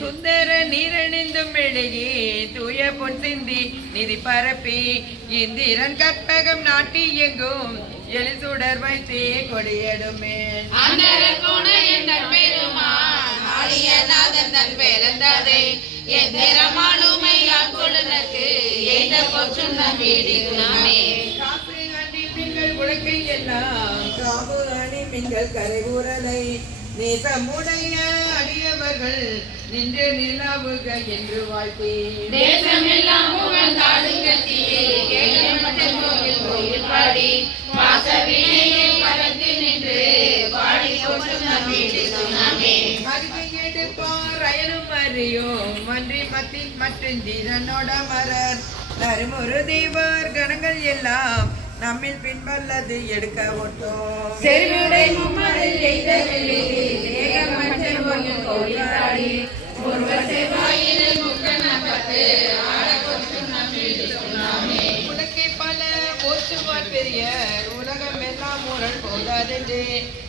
சுந்தர நீரணிந்தும் மெழுகி தூய பொன் சிந்தி நிதி பரப்பி இந்திரன் கற்பகம் நாட்டி எங்கும் எழுசுடர் வைத்தே கொடியடுமே உலகை எல்லாம் காவு அணி மின்கள் கரை ஊரலை நேசமுடைய அடியவர்கள் நின்று நிலாவுக என்று வாழ்த்தி தேசமெல்லாம் புகழ் தாடுங்கத்தியே கோயில் பாடி வாசவினையை பறந்து நின்று பாடி எடுப்பார் அயனும் அறியோம் மன்றி மத்தி மற்றும் ஜீரனோட மலர் தருமொரு தெய்வர் கணங்கள் எல்லாம் நம்மில் பின்பல்லது எடுக்க ஒட்டோம் செருவுடை மும்மதில் எய்தவில்லை கோயிலாடி ஒருவ செவ்வாயினில் முக்கணப்பட்டு ஆடப்பொற்றும் நம்மே உனக்கே பல போற்றுவார் பெரியர் உலகம் எல்லாம் ஊழல் போதாதென்று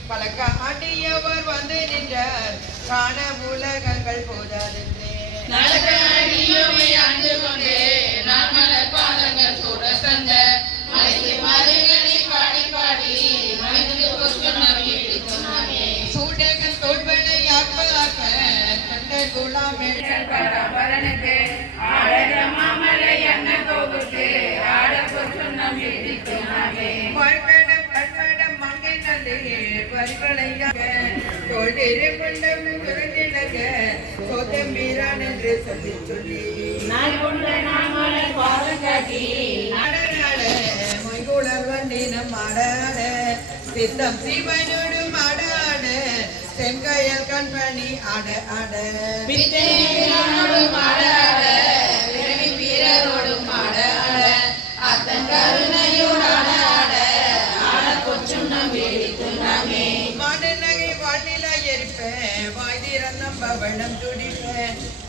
பழக்க ஆட்டியவர் வந்து நின்றார் காண உலகங்கள் போதாதென்று நடக்க அடியோமை ஆண்டு கொண்டே நான் மலர் பாதங்கள் சூட தந்த சூடகன் தோல்வனை ஆக்க கண்ட குலாமேடல் பரபரனுக்கு ஆடர மாமலை அண்ண கோபுக்கு ஆட பொற்சுண்ணம் எழுதிக்குனாமே வாழ்வேடம் கண்வேடம் மங்கை நல்லே பரிவளையாக தோல்தேரி கொண்டம் குறைந்திடக சோதம் வீரான் என்று சொல்லி நான் கொண்ட நாமலர் பாதம் காட்டி மொய்குளர் வண்டினம் ஆடாட சித்தம் சிவனோடு ஆடாட செங்கையல் கண்பணி ஆட ஆட பித்தனோடும் ஆடாட விரவி வீரரோடும் ஆடாட அத்தன் கருணையோடு ஆடாட ஆட பொச்சுண்ணம் எழுதிக்குனாமே மாடு நகை வாழ்நிலா எரிப்ப வாய் திறந்தம் பவளம் துடிப்ப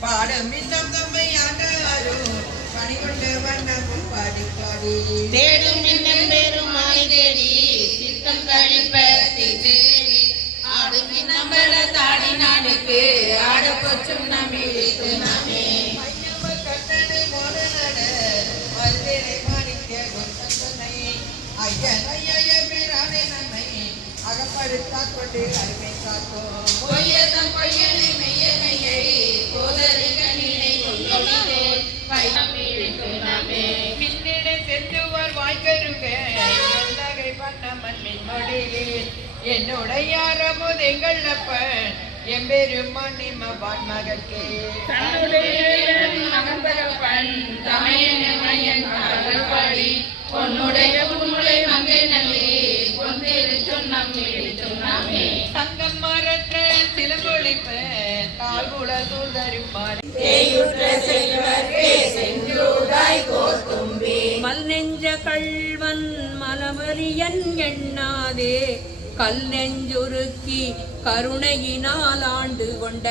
பாடும் இன்னம் தம்மை ஆண்டாரும் பணி கொண்டு வண்ணமும் பாடி பாடி தேடும் இன்னும் பெரும் மாலை தேடி சித்தம் கழிப்ப தேடி ஆடும் இன்னம்பட தாடி நாடுக்கு ஆட பொச்சும் நம்பி நாமே மையவர் கட்டணை மோதனட மல்வேரை மாணிக்க கொண்டனை ஐயன் ஐய பேரானே நம்மை அகப்படுத்தாக் கொண்டு அருமை காத்தோம் பொய்யதம் பொய்யனை மெய்யனையை போதரை கண்ணினை கொண்டே பின்னிட செல்லுவார் வாய்க்கருக நகை பண்ண மண்ணின் மொழியில் என்னுடைய அறமுது எங்கள் அப்பன் எம்பெருமான் நிம்மவான் மகற்கே சங்கம் மரற்ற சிலம்பொழிப்ப தாழ்வுல தூதருப்பார் மல் நெஞ்ச கள்வன் மனமறியன் எண்ணாதே கல் நெஞ்சுருக்கி கருணையினால் ஆண்டு கொண்ட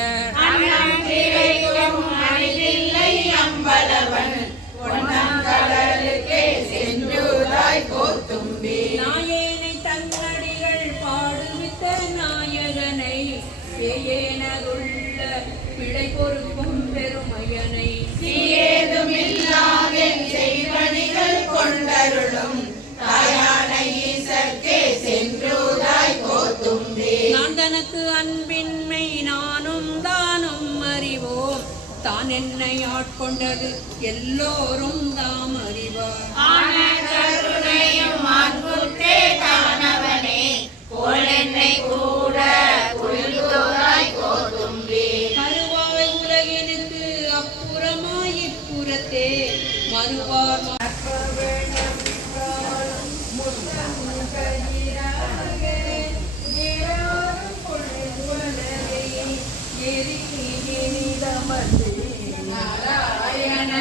நாயேனை தன்னடிகள் பாடுவித்த நாயகனை ஏனதுள்ள பிழை பொறுக்கும் பெருமையனை நான் தனக்கு அன்பின்மை நானும் தானும் அறிவோம் தான் என்னை ஆட்கொண்டது எல்லோரும் தாம் அறிவார் கருவாய் உலகினுக்கு அப்புறமாய் இப்புறத்தே மறுவார் நாராயண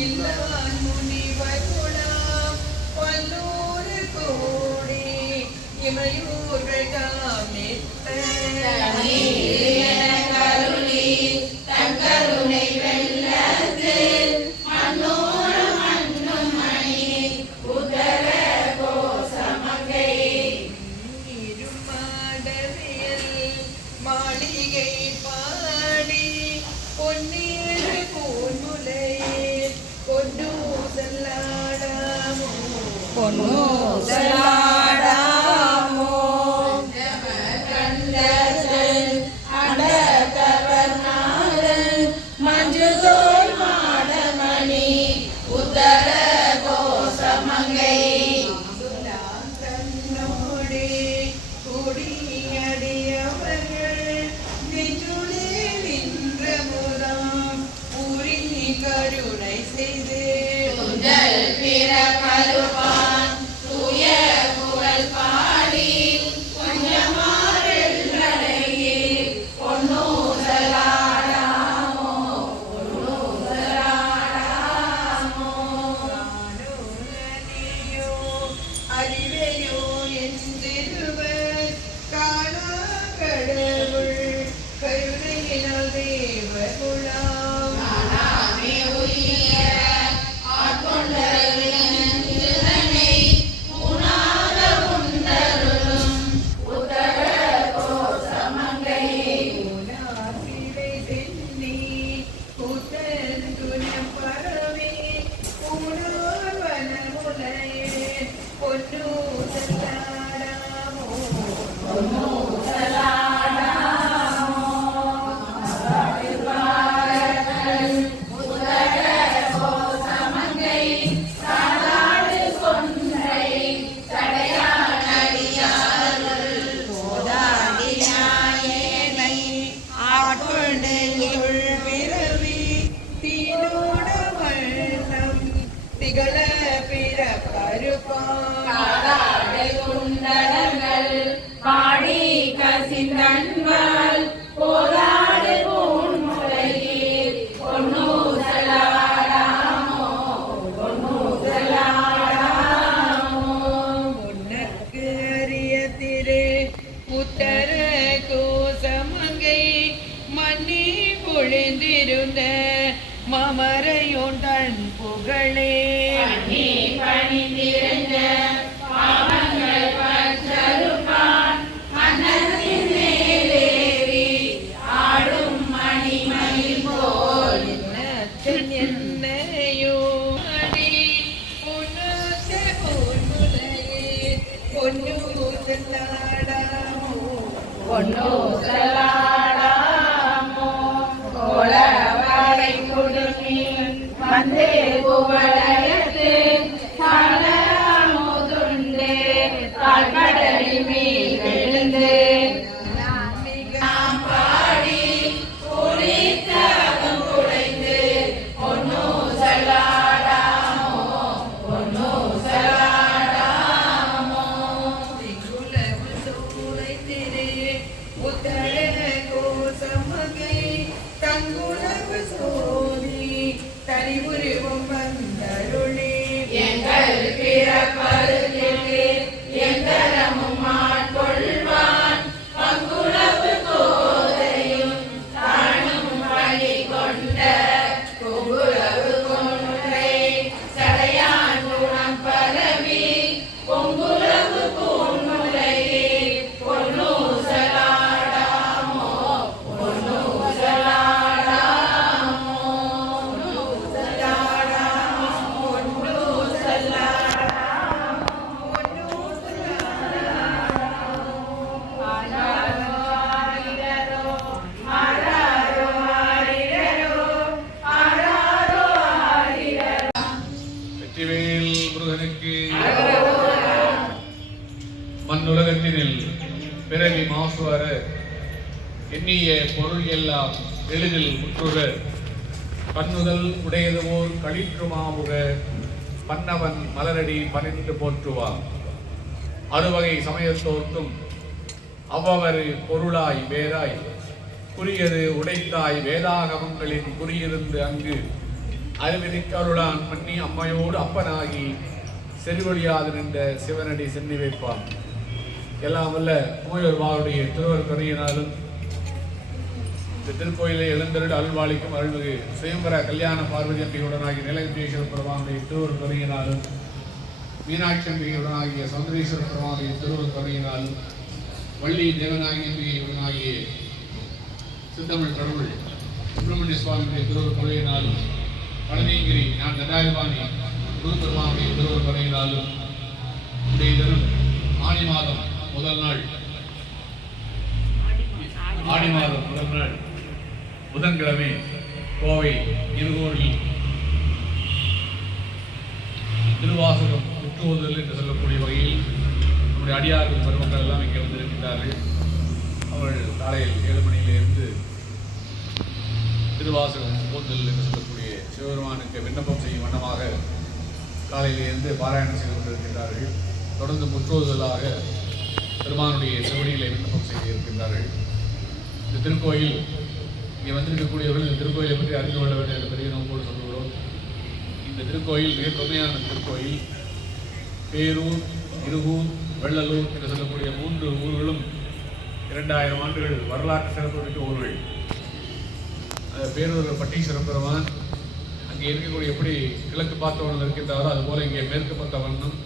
இல்லான் முனிவர் குலாம் பல்லூர் கூடி இமையூர்கள் தாம் நிற்க தங்கருணை வெள்ளத்து மன்னோரும் மண்ணும் மணி உதர கோசமங்கை இருமாடவியல் மாளிகை பாடி பொன்னீர் பூன்முலையில் கொண்டு செல்லாடாமோ செல்லாடாமோ கண்டசல் அடகவர்நாதன் மஞ்சுதோள் மாடமணி உதர கோசமங்கை தன்னோடே குடியடியவர்கள் நெஞ்சுளே நின்ற முதாம் ஊரி கருணை செய்து துஞ்சல் பிற கருப்பான் தூய புகழ் பாடி கொஞ்சமாரெல்லையே பொன்னூசலாடாமோ காணோனியோ அறிவையோ என்றிருவர் காணா கடவுள் கருணையினால் தேவர் குலாம் நானாமே உய்ய ஆட்கொண்டனை உணாத உண்டருளும் உதர கோசமங்கை உலாசிலை சென்னி கூத்தன் துணம் பரவி ஊனார் வனமுலையே பொன்னு செல்லாடாமோ போதாடியாயேனை ஆட்கொண்டு பிறவி தீனோட வண்ணம் திகழ பிறப்பருப்பான் காடாடை குண்டலங்கள் பாடி கசிந்தன்பால் போராடு பூன்முலையில் பொன்னூசலாடாமோ உனக்கு அரிய திரு உத்தர கோசமங்கை மன்னி பொழிந்திருந்த மமரையுண்டன் புகழே பண்ணி பணிந்திருந்த பாவங்கள் பற்றறுப்பான் மன்னத்தின் மேலேறி ஆடும் மணிமயில் போல் என்னத்தின் என்னையோ அடி உனத்த பொன்முலையே பொன்னு செல்லாடாமோ பொன்னூசலாடாமோ கோலவாடை குடுமி வந்தே புவலயத்து சாலமுதுண்டே கால்கடலில் மேல் விழுந்து நாம் பாடி புரித்தகம் குடைந்து பொன்னூசலாடாமோ பொன்னூசலாடாமோ திகுலவு சூளை திரு உத்தர கோசமகை தங்குலவு சோதி தரிவுருவம் வந்தருளே எங்கள் பிறப்பருத்திற்கு எந்தரமும் ஆட்கொள்வான் பங்குளவு கோதையும் தானும் பழி கொண்ட பொங்குளவு கொன்றை சடையான் குணம் பரவி பொங்குளவு பூன்முலையே பொன்னூசலாடாமோ பொன்னூசலாடாமோ வெற்றிவேல் முருகனுக்கு மண்ணுலகத்தினில் பிறவி மாசுவர எண்ணிய பொருள் எல்லாம் எளிதில் முற்றுக கண்ணுதல் உடையதுவோர் களிற்றுமாமுக பன்னவன் மலரடி பணிந்து போற்றுவார். அறுவகை சமயத்தோர்க்கும் அவ்வவர் பொருளாய் வேறாய் குறியது உடைத்தாய் வேதாகமங்களின் குறியிருந்து அங்கு அறிவினிக்கருளான் மன்னி அம்மையோடு அப்பனாகி செறிவொழியாது நின்ற சிவனடி சென்னி வைப்பான். எல்லாம் வல்ல மூயர்வாருடைய திருவர் கருணையினாலும் இந்த திருக்கோயிலை எழுந்தருள் அருள்வாளிக்கும் அருள்மிகு சுயம்பர கல்யாண பார்வதி அம்பியுடனாகிய நிலகண்டேஸ்வர பெருமானுடைய திருவர் கருணையினாலும் மீனாட்சி அம்பிகையுடனாகிய சௌந்தரேஸ்வர பெருமானுடைய திருவர் கருணையினாலும் வள்ளி தேவநாயகி அம்பிகையுடனாகிய சித்தமிழ் கடவுள் சுப்பிரமணிய சுவாமியுடைய திருவர் கருணையினாலும் பழனிகிரி நான் தண்டாயுபாணி குரு பெருமானுடைய திருவர் கருணையினாலும் இன்றைய தினம் ஆடி மாதம் முதல் நாள் புதன்கிழமை கோவை இருகோரில் திருவாசகம் முற்றுவதல் என்று சொல்லக்கூடிய வகையில் நம்முடைய அடியார்கள் பெருமக்கள் எல்லாம் இங்கே வந்திருக்கிறார்கள். அவர்கள் காலையில் 7 மணியிலிருந்து திருவாசகம் முற்றுவதல் என்று சொல்லக்கூடிய சிவபெருமானுக்கு விண்ணப்பம் செய்யும் வண்ணமாக காலையிலிருந்து பாராயணம் செய்து கொண்டிருக்கின்றார்கள். தொடர்ந்து முற்றுவதலாக பெருமானுடைய திருவடிகளை விண்ணப்பம் செய்து இருக்கின்றார்கள். இந்த திருக்கோயில் இங்கே வந்திருக்கக்கூடியவர்கள் இந்த திருக்கோயிலை பற்றி அறிந்து கொள்ள வேண்டும் என்று பெரிய நோக்கோடு சொல்லுகிறோம். இந்த திருக்கோயில் மிக தொன்மையான திருக்கோயில். பேரூர், இருகூர், வெள்ளலூர் என்று சொல்லக்கூடிய 3 ஊர்களும் 2000 ஆண்டுகள் வரலாற்று சிறப்புமிக்க ஊர்கள். பேரூர் பட்டீஸ்வர பெருமான் அங்கே இருக்கக்கூடிய எப்படி கிழக்கு பார்த்த வண்ணம் இருக்கின்றாரோ அதுபோல இங்கே மேற்கு பார்த்த வண்ணம்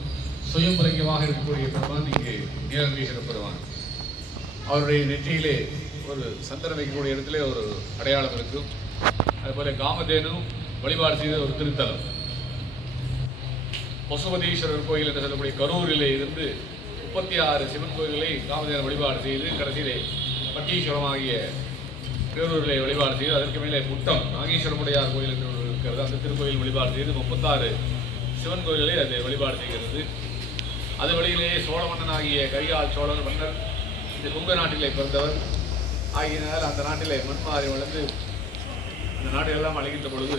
சுயம்பலிங்கமாக இருக்கக்கூடிய பெருமான் இங்கே நீலகண்டேஸ்வர பெருமான். அவருடைய நெற்றியிலே ஒரு சந்திரன் வைக்கக்கூடிய இடத்துல ஒரு அடையாளம் இருக்கும். அதுபோல காமதேனு வழிபாடு செய்த ஒரு திருத்தலம். பசுபதீஸ்வரர் கோயில் என்று சொல்லக்கூடிய கரூரிலே இருந்து 36 சிவன் கோயில்களை காமதேனு வழிபாடு செய்து கடைசியிலே பட்டீஸ்வரமாகிய பேரூரிலே வழிபாடு செய்து அதற்கு மேலே முட்டம் நாகேஸ்வரமுடையார் கோயில் என்று இருக்கிறது. அந்த திருக்கோயில் வழிபாடு செய்து 36 சிவன் கோயில்களை அதை வழிபாடு செய்கிறது. அது வழியிலேயே சோழ மன்னனாகிய கரிகால் சோழன் மன்னர் இந்த கொங்க நாட்டிலே பிறந்தவர் ஆகியனால் அந்த நாட்டிலே மண்மாறி வளர்ந்து அந்த நாட்டிலெல்லாம் அழைக்கின்ற பொழுது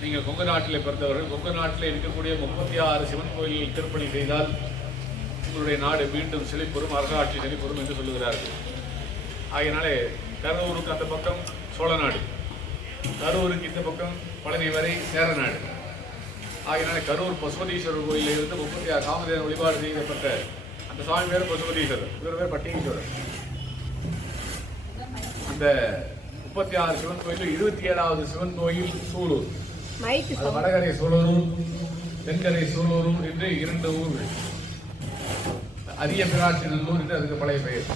நீங்கள் கொங்கு நாட்டிலே பிறந்தவர்கள் கொங்கு நாட்டிலே இருக்கக்கூடிய 36 சிவன் கோயிலில் திருப்பணி செய்தால் உங்களுடைய நாடு மீண்டும் செழிப்புறும், அரசாட்சி செழிப்புறும் என்று சொல்லுகிறார்கள். ஆகியனாலே கரூருக்கு அந்த பக்கம் சோழ நாடு, கரூருக்கு இந்த பக்கம் பழனி வரை சேர நாடு. ஆகியனாலே கரூர் பசுபதீஸ்வரர் கோயிலில் இருந்து 36 காமதேவன் வழிபாடு செய்யப்பட்ட அந்த சுவாமி பேர் பசுபதீஸ்வரர், இவர் பேர் பட்டீஸ்வரர். அந்த 36 சிவன் கோயில் 27வது சிவன் கோயில் சூலூர். வடகரை சூலூர், தென்கரை சூலூர் என்று 2 ஊர்கள். அரிய பிராட்சி நல்லூர் என்று அதுக்கு பழைய பெயர்.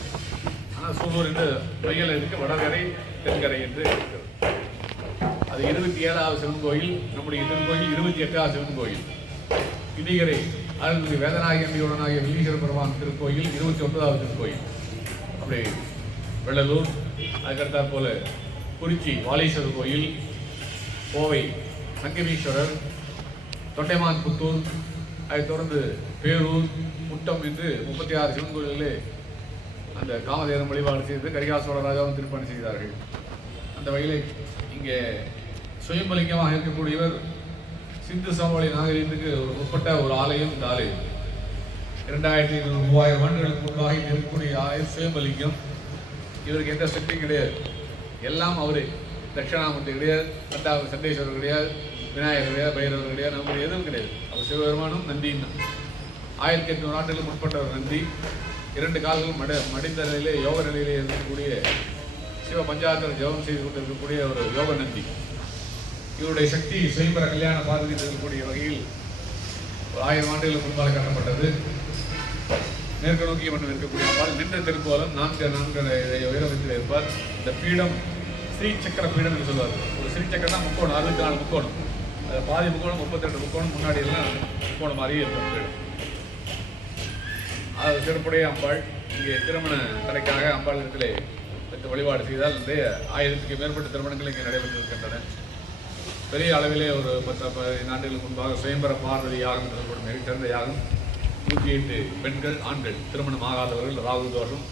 ஆனால் சூலூர் என்று பெயர் இருக்கு, வடகரை தென்கரை என்று இருக்கிறது. அது 27வது சிவன் கோயில். நம்முடைய திருக்கோயில் 28வது சிவன் கோயில். இடிகரை அருள்மிகு வேதநாயகி அம்பியுடனாகிய வில்லீஸ்வர பெருமான் திருக்கோயில் 29வது திருக்கோயில். அப்படி வெள்ளலூர், அதுக்கடுத்தாற் போல குறிச்சி வாலீஸ்வரர் கோயில், கோவை சங்கமீஸ்வரர், தொண்டைமான் புத்தூர், அதைத் தொடர்ந்து பேரூர், முட்டம் என்று 36 சிவன் கோயில்களே அந்த காமதேவன் வழிபாடு செய்து கரிகால் சோழ ராஜாவும் திருப்பணி செய்தார்கள். அந்த வகையிலே இங்கே சுயம்பலிங்கமாக இருக்கக்கூடியவர் சிந்து சமவெளி நாகரீகத்துக்கு ஒரு முற்பட்ட ஒரு ஆலயம். இந்த ஆலயம் 2500-3000 ஆண்டுகளுக்கு முன்பாக இங்கே இருக்கக்கூடிய ஆலயம் சுயம்பலிங்கம். இவருக்கு எந்த சக்தியும் கிடையாது, எல்லாம் அவரே. தட்சிணாமூர்த்தி கிடையாது, சண்டேஸ்வரர் கிடையாது, விநாயகர் கிடையாது, பைரவர் கிடையாது, நமக்கு எதுவும் கிடையாது. அவர் சிவபெருமானும் நந்தியும் தான். 1800 ஆண்டுகளுக்கு முற்பட்ட ஒரு நந்தி, 2 கால்கள் மடிந்த நிலையிலே யோக நிலையிலே இருக்கக்கூடிய சிவ பஞ்சாயத்தில் ஜெபம் செய்து கொண்டிருக்கக்கூடிய ஒரு யோக நந்தி. இவருடைய சக்தி சுயம்பர கல்யாண பார்வதி இருக்கக்கூடிய வகையில் ஒரு 1000 ஆண்டுகளுக்கு முன்பாக கட்டப்பட்டது. மேற்கு நோக்கி மட்டும் இருக்கக்கூடிய அம்பாள் நின்ற திருக்கோலம் 4 உயரத்தில் இருப்பார். இந்த பீடம் ஸ்ரீ சக்கர பீடம் என்று சொல்வார். ஒரு ஸ்ரீ சக்கரம்னா முக்கோணம், 64 முக்கோணம். அது பாதி முக்கோணம், 32 முக்கோணம், முன்னாடி எல்லாம் முக்கோணம் மாதிரியே இருக்கும் பீடம். அது சிறப்புடைய அம்பாள். இங்கே திருமண தடைக்காக அம்பாள் இடத்திலே வைத்து வழிபாடு செய்தால் 1000க்கு மேற்பட்ட திருமணங்கள் இங்கே நடைபெற்றிருக்கின்றன. பெரிய அளவிலே ஒரு 10-15 ஆண்டுகளுக்கு முன்பாக சுயம்பர பார்வதி யாகம் என்று சொல்லப்படும் மிகச்சிறந்த யாகம். 108 பெண்கள், ஆண்கள் திருமணம் ஆகாதவர்கள், ராகு தோஷம்,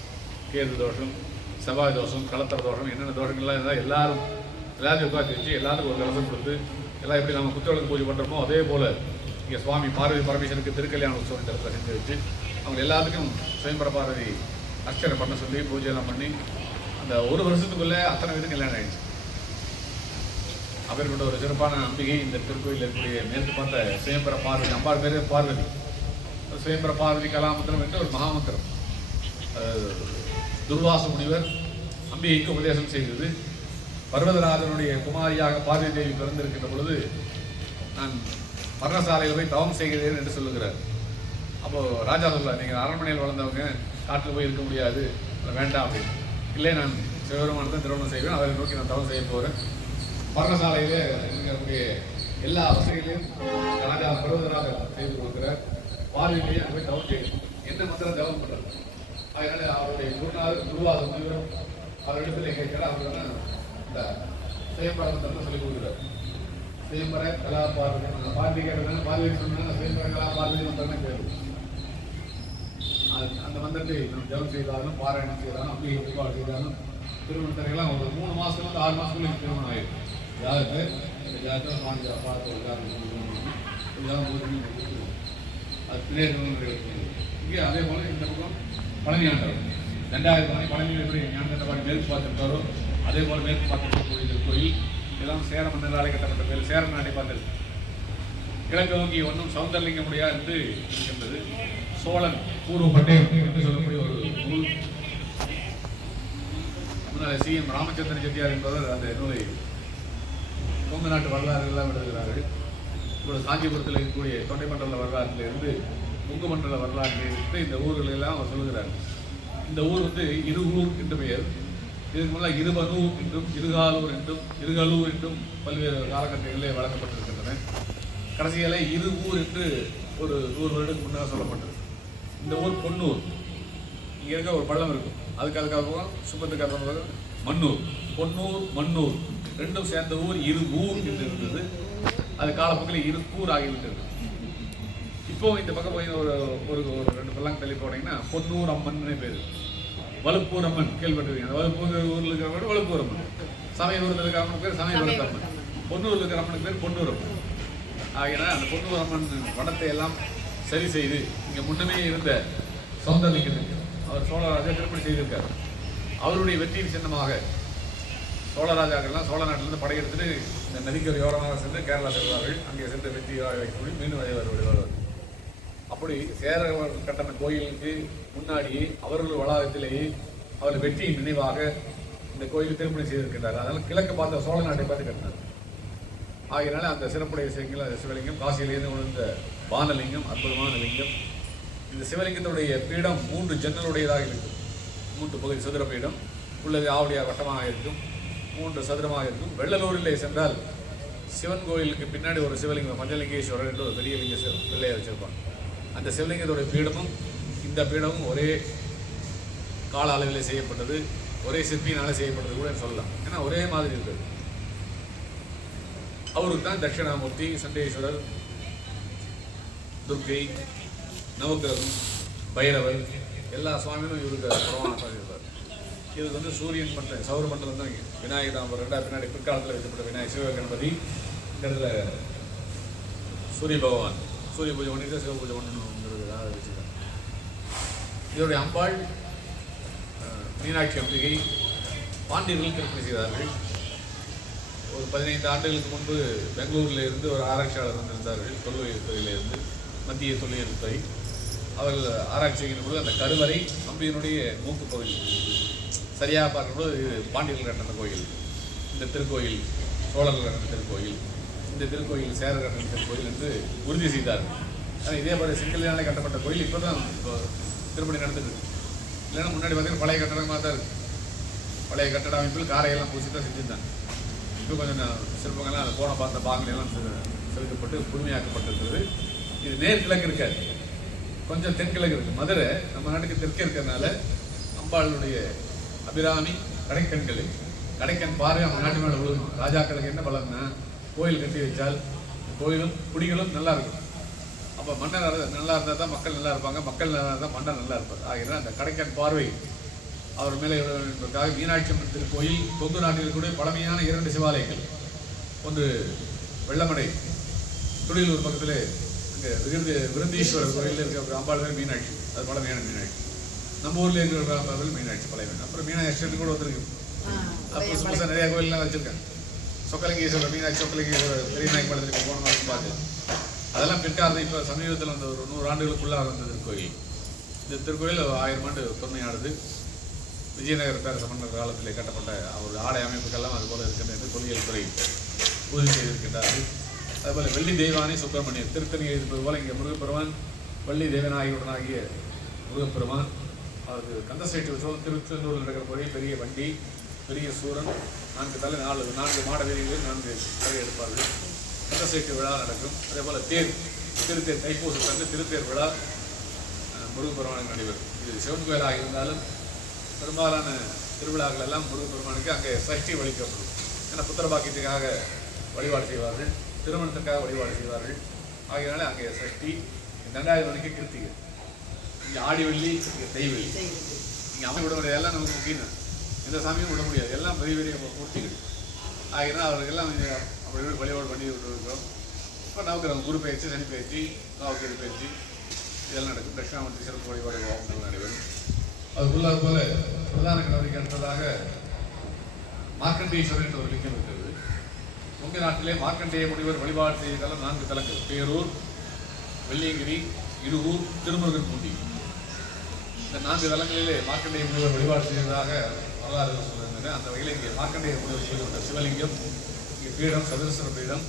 கேது தோஷம், செவ்வாய் தோஷம், கலத்தர தோஷம், என்னென்ன தோஷங்கள்லாம் இருந்தால் எல்லாத்தையும் உட்காந்து வச்சு எல்லாத்துக்கும் ஒரு கலசம் கொடுத்து எல்லாம் எப்படி நம்ம குத்தவளுக்கு பூஜை பண்ணுறோமோ அதே போல் இங்கே சுவாமி பார்வதி பரமேஸ்வரனுக்கு திருக்கல்யாண உற்சவம் இந்த இடத்துல செஞ்சு வச்சு அவங்க எல்லாத்துக்கும் சுயம்பர பார்வதி அர்ச்சனை பண்ண சொல்லி பூஜையெல்லாம் பண்ணி அந்த ஒரு வருஷத்துக்குள்ளே அத்தனை பேருக்கு கல்யாணம் ஆயிடுச்சு. அப்படிப்பட்ட ஒரு சிறப்பான அம்பிகை இந்த திருக்கோயில் இருக்கக்கூடிய மேற்கு பார்த்த சுயம்பர பார்வதி, அம்பாள் பேரு பார்வதி. சுயம்பர பார்வதி கலாமந்திரம் என்று ஒரு மகாமந்திரம் துர்வாச முனிவர் அம்பிகைக்கு உபதேசம் செய்தது. பர்வதராஜனுடைய குமாரியாக பார்வதி தேவி பிறந்திருக்கின்ற பொழுது நான் மரணசாலையில் போய் தவம் செய்கிறேன் என்று சொல்லுகிறார். அப்போ ராஜா சொல்ல, நீங்கள் அரண்மனையில் வளர்ந்தவங்க காட்டில் போய் இருக்க முடியாது, வேண்டாம் அப்படின்னு. இல்லை, நான் சிவபெருமானத்தை திருமணம் செய்வேன், அவரை நோக்கி நான் தவம் செய்ய போகிறேன். மரணசாலையிலே இருக்கக்கூடிய எல்லா வசதிகளையும் ராஜா பர்வதராஜர் செய்து கொடுக்கிறார். பார்வையிலேயே அங்கே போய் தவம் செய்யணும். என்ன மந்திரம் தவம் பண்ணுறது? அதனால அவருடைய குருநாதர் துர்வாச முனிவர் அவரிடத்துல கேட்கிறார். அவர் தான் இந்த சுயம்பர மந்திரத்தை சொல்லிக் கொடுக்குறார். சுயம்பர கலா பார்வதி, பார்வதி கேட்டதுனால பார்வதி சொன்னா சுயம்பர கலா பார்வதி மந்திரமே பேரு. அந்த மந்திரத்தை நம்ம ஜபம் செய்தாலும் பாராயணம் செய்தாலும் அம்பிகை வழிபாடு செய்தாலும் திருமணத்தரையெல்லாம் ஒரு 3 மாதத்துலேருந்து 6 மாதத்துக்குள்ள திருமணம் ஆயிடும். யாருக்கு இந்த ஜாதகம் வாங்கி பார்த்து ஒரு அது பிள்ளைகள். இங்கே அதே போல இந்த பக்கம் பழனி ஆண்டவர் 2000 மணி பழனியில் எப்படி ஞானதண்டபாணி மேற்கு பார்த்துருக்காரோ அதே போல் மேற்கு பார்த்துருக்கக்கூடிய கோயில் இதெல்லாம் சேர மன்னராலே கட்டப்பட்ட கோயில். சேர நாட்டை பார்த்தது கிழக்கு நோக்கி ஒன்றும் சௌந்தரலிங்க முடியாது என்று இருக்கின்றது. சோழன் பூர்வ பட்டயம் என்று சொல்லக்கூடிய ஒரு நூல். முன்னாள் CM ராமச்சந்திரன் செட்டியார் என்பவர் அந்த நூலை கொங்கு நாட்டு வரலாறு எல்லாம் எழுதுகிறார்கள். இப்பொழுது காஞ்சிபுரத்தில் இருக்கக்கூடிய தொண்டை மண்டல வரலாற்றிலிருந்து கொங்கு மண்டல வரலாற்றிலிருந்து இந்த ஊர்கள் எல்லாம் அவர் சொல்லுகிறார். இந்த ஊர் இருகூர் என்று பெயர். இதுக்கு முன்னால் இருபனூர் என்றும் இருகாலூர் என்றும் இருகலூர் என்றும் பல்வேறு காலகட்டங்களிலே வழங்கப்பட்டிருக்கின்றன. கடைசியில இருகூர் என்று ஒரு 100 வருடத்துக்கு முன்னால் சொல்லப்பட்டது. இந்த ஊர் பொன்னூர். இங்கே இருக்க ஒரு பள்ளம் இருக்கும், அதுக்காக சுபத்துக்காக மன்னூர். பொன்னூர் மன்னூர் ரெண்டும் சேர்ந்த ஊர் இருகூர் என்று இருந்தது. அது காலப்போக்கில் இருக்கூர் ஆகிவிட்டது. இப்போ இந்த பக்கம் போய் ஒரு 2 பள்ளம் தள்ளி போனீங்கன்னா பொன்னூர் அம்மன் பேர். வலுப்பூர் அம்மன் கேள்விப்பட்டிருக்கீங்க. வலுப்பூர் ஊரில் இருக்கிறவங்க வலுப்பூர் அம்மன். சமயபுரத்தில் இருக்கிற அம்மனுக்கு பேர் சமயபுரத்து அம்மன். பொன்னூரில் இருக்கிற அம்மனுக்கு பேர் பொன்னூர் அம்மன். ஆகினா அந்த பொன்னூர் அம்மன் வனத்தை எல்லாம் சரி செய்து இங்கே முன்னமே இருந்த சௌந்தரலிங்கத்துக்கு அவர் சோழராஜா திருப்பணி செய்திருக்கார். அவருடைய வெற்றியின் சின்னமாக சோழராஜாக்கள்லாம் சோழ நாட்டிலிருந்து படையெடுத்துட்டு இந்த நதிக்கரை ஓரமாக சென்று கேரளா செல்வார்கள். அங்கே சென்று வெற்றி வைக்கக்கூடிய மீண்டும் வருவார்கள். அப்படி சேர கட்டண கோயிலுக்கு முன்னாடி அவர்கள் வளாகத்திலேயே அவர் வெற்றியின் நினைவாக இந்த கோயிலுக்கு திருப்பணி செய்திருக்கின்றார். அதனால் கிழக்கு பார்த்த சோழ நாட்டை பார்த்து கட்டினார். ஆகையினால அந்த சிறப்புடைய சிவலிங்கம் காசியிலேருந்து உணர்ந்த வானலிங்கம், அற்புதமான லிங்கம். இந்த சிவலிங்கத்துடைய பீடம் 3 ஜன்னலுடையதாக இருக்கும். 3 பகுதி சதுர பீடம் உள்ளது. ஆவடியார் வட்டமாக இருக்கும், 3 சதுரமாக இருக்கும். வெள்ளலூரிலே சென்றால் சிவன் கோயிலுக்கு பின்னாடி ஒரு சிவலிங்கம் மஞ்சலிங்கேஸ்வரர் என்று ஒரு பெரிய லிங்க பிள்ளையை வச்சிருப்பாங்க. அந்த சிவலிங்கத்துடைய பீடமும் இந்த பீடமும் ஒரே கால அளவில் செய்யப்பட்டது, ஒரே சிற்பியினால செய்யப்பட்டது கூட சொல்லலாம். ஏன்னா ஒரே மாதிரி இருக்குது. அவருக்கு தான் தட்சிணாமூர்த்தி, சண்டேஸ்வரர், துர்க்கை, நவக்கிரகம், பைரவர் எல்லா சுவாமியும் இவருக்கு பிரமாணம் இருப்பார். இதுக்கு சூரியன் மண்டலம் சௌர மண்டலம் தான் விநாயகர் தான் பின்னாடி பிற்காலத்தில் வைக்கப்பட்ட விநாயகர் சிவகணபதி. இந்த இடத்துல சூரிய பகவான் சூரிய பூஜை பண்ணிட்டு சிவ பூஜை பண்ணணுங்கிறதுக்காக வச்சுருக்காங்க. இதோடைய அம்பாள் மீனாட்சி அம்பிகை பாண்டியர்கள் திருப்பணி செய்தார்கள். ஒரு 15 ஆண்டுகளுக்கு முன்பு பெங்களூரில் இருந்து ஒரு ஆராய்ச்சியாளர் வந்திருந்தார்கள். தொல்லியல் துறையிலிருந்து, மத்திய தொல்லியல் துறை. அவர்கள் ஆராய்ச்சி செய்கின்ற பொழுது அந்த கருவறை அம்பியினுடைய மூக்கு பகுதி சரியாக பார்க்கும்போது இது பாண்டியர்கள் கட்டின கோயில். இந்த திருக்கோயில் சோழர்கள் கட்டின திருக்கோயில், இந்த திருக்கோயில் சேரர் கட்டின திருக்கோயில் என்று உறுதி செய்தார்கள். ஆனால் இதே மாதிரி சிங்கலினாலே கட்டப்பட்ட கோயில் இப்போ தான் திருப்பணி நடந்துட்டு இருக்கு. இல்லைன்னா முன்னாடி பார்த்தீங்கன்னா பழைய கட்டடமாக தான் இருக்குது. பழைய கட்டட அமைப்பில் காரையெல்லாம் பூசி தான் செஞ்சுருந்தாங்க. இப்போ கொஞ்சம் சிற்பங்கள்லாம் அந்த போன பார்த்த பாங்கலையெல்லாம் செலுத்தப்பட்டு புதுமையாக்கப்பட்டிருக்கிறது. இது நேர்கிழக்கு இருக்காது, கொஞ்சம் தென்கிழக்கு இருக்குது. மதுரை நம்ம நாட்டுக்கு தெற்கே இருக்கிறதுனால அம்பாளுடைய அபிராமி கடைக்கண் பார்வை நம்ம நாட்டு மேலே விழுகணும். ராஜாக்களுக்கு என்ன பலன்னா கோயில் கட்டி வச்சால் கோயிலும் குடிகளும் நல்லா இருக்கும். அப்போ மன்னர் நல்லா இருந்தால் தான் மக்கள் நல்லா இருப்பாங்க, மக்கள் நல்லா இருந்தால் மன்னர் நல்லா இருப்பார். ஆகினால் அந்த கடைக்கண் பார்வை அவர் மேலே என்பதற்காக மீனாட்சி அம்மன் திருக்கோயில் கொங்கு நாட்டில் கூட பழமையான 2 சிவாலயங்கள். ஒன்று வெள்ளமடை துடியலூர் பக்கத்தில் அங்கே விருந்தீஸ்வரர் கோயிலில் இருக்கிற அம்பாள் பேர் மீனாட்சி, அது பழமையான மீனாட்சி. நம்ம ஊரில் இருக்கிற அம்பாள் மீனாட்சி பழைய. அப்புறம் மீனாட்சி கூட வந்துருக்கு. புதுசு புதுசாக நிறையா கோயிலெலாம் வச்சுருக்காங்க. சொக்கலிங்கேஸ்வரர் மீனாட்சி சொக்கலிங்கேஸ்வரர் பெரிய நாயக் மடத்துக்கு போன மாதிரி பார்த்து அதெல்லாம் பிற்காலத்தில் இப்போ சமீபத்தில் வந்து ஒரு 100 ஆண்டுகளுக்குள்ளாக வந்த திருக்கோயில். இந்த திருக்கோயில் 1000 ஆண்டு தொன்மையானது. விஜயநகர பேரரச மன்னர் காலத்திலே கட்டப்பட்ட அவருடைய ஆடை அமைப்புக்கெல்லாம் அதுபோல இருக்கின்ற என்று தொல்லியல் துறை உறுதி செய்திருக்கின்றார்கள். அதுபோல் வெள்ளி தெய்வானி சுப்பிரமணியன் திருத்தணியை இருப்பது போல இங்கே முருகப்பெருமான் வள்ளி தேவநாயகனுடனாகிய முருகப்பெருமான் அவருக்கு கந்தசேட்டி உற்சவம் திருச்செந்தூரில் நடக்கிற பெரிய வண்டி, பெரிய சூரன், 4 தலை 4 மாட வீரர்கள் 4 தலை எடுப்பார்கள். கந்தசேட்டி விழா நடக்கும். அதே போல் திருத்தேர் தைப்பூசத்தன்று திருத்தேர் விழா முருகப்பெருமானுக்கு நடைபெறும். இது சிவன் கோயிலாக இருந்தாலும் பெரும்பாலான திருவிழாக்கள் எல்லாம் முருகப்பெருமானுக்கு அங்கே சஷ்டி வழிக்கப்படும். ஏன்னா புத்திர பாக்கியத்துக்காக வழிபாடு செய்வார்கள், திருமணத்துக்காக வழிபாடு செய்வார்கள். ஆகையினால அங்கே சஷ்டி, 2வது மணிக்கு கிருத்திகை, இங்கே ஆடி வெள்ளி, இங்கே தெய்வெள்ளி. இங்கே அமை விட முடியாது, எல்லாம் நமக்கு முக்கியம். எந்த சாமியும் விட முடியாது, எல்லாம் பெரிய பெரிய மூர்த்திகள். ஆகினால் அவர்களெல்லாம் அப்படி வழிபாடு பண்ணி விட்டுருக்கிறோம். இப்போ நவக்கிரகம் குரு பயிற்சி, சனி பயிற்சி, நவக்கிரி பயிற்சி இதெல்லாம் நடக்கும். தட்சிணாமூர்த்தி சிறப்பு வழிபாடு ஹோமங்கள் நடைபெறும். அதுக்குள்ளாக போல பிரதான கடவுளுக்கு அடுத்ததாக மார்க்கண்டேஸ்வரர் என்ற ஒரு லிங்கம் இருக்கிறது. உங்கள் நாட்டிலே மார்க்கண்டேய முனிவர் வழிபாடு செய்ததால் 4 தலங்கள்: பேரூர், வெள்ளியங்கிரி, இருகூர், திருமுருகன் பூண்டி. இந்த 4 தலங்களிலே மார்க்கண்டேய முனிவர் வழிபாடு செய்ததாக வரலாறு சொல்லுகின்றன. அந்த வகையில் இங்கே மார்க்கண்டேய முனிவர் செய்யப்பட்ட சிவலிங்கம், இங்கே பீடம், சதுரஸ்வர பீடம்.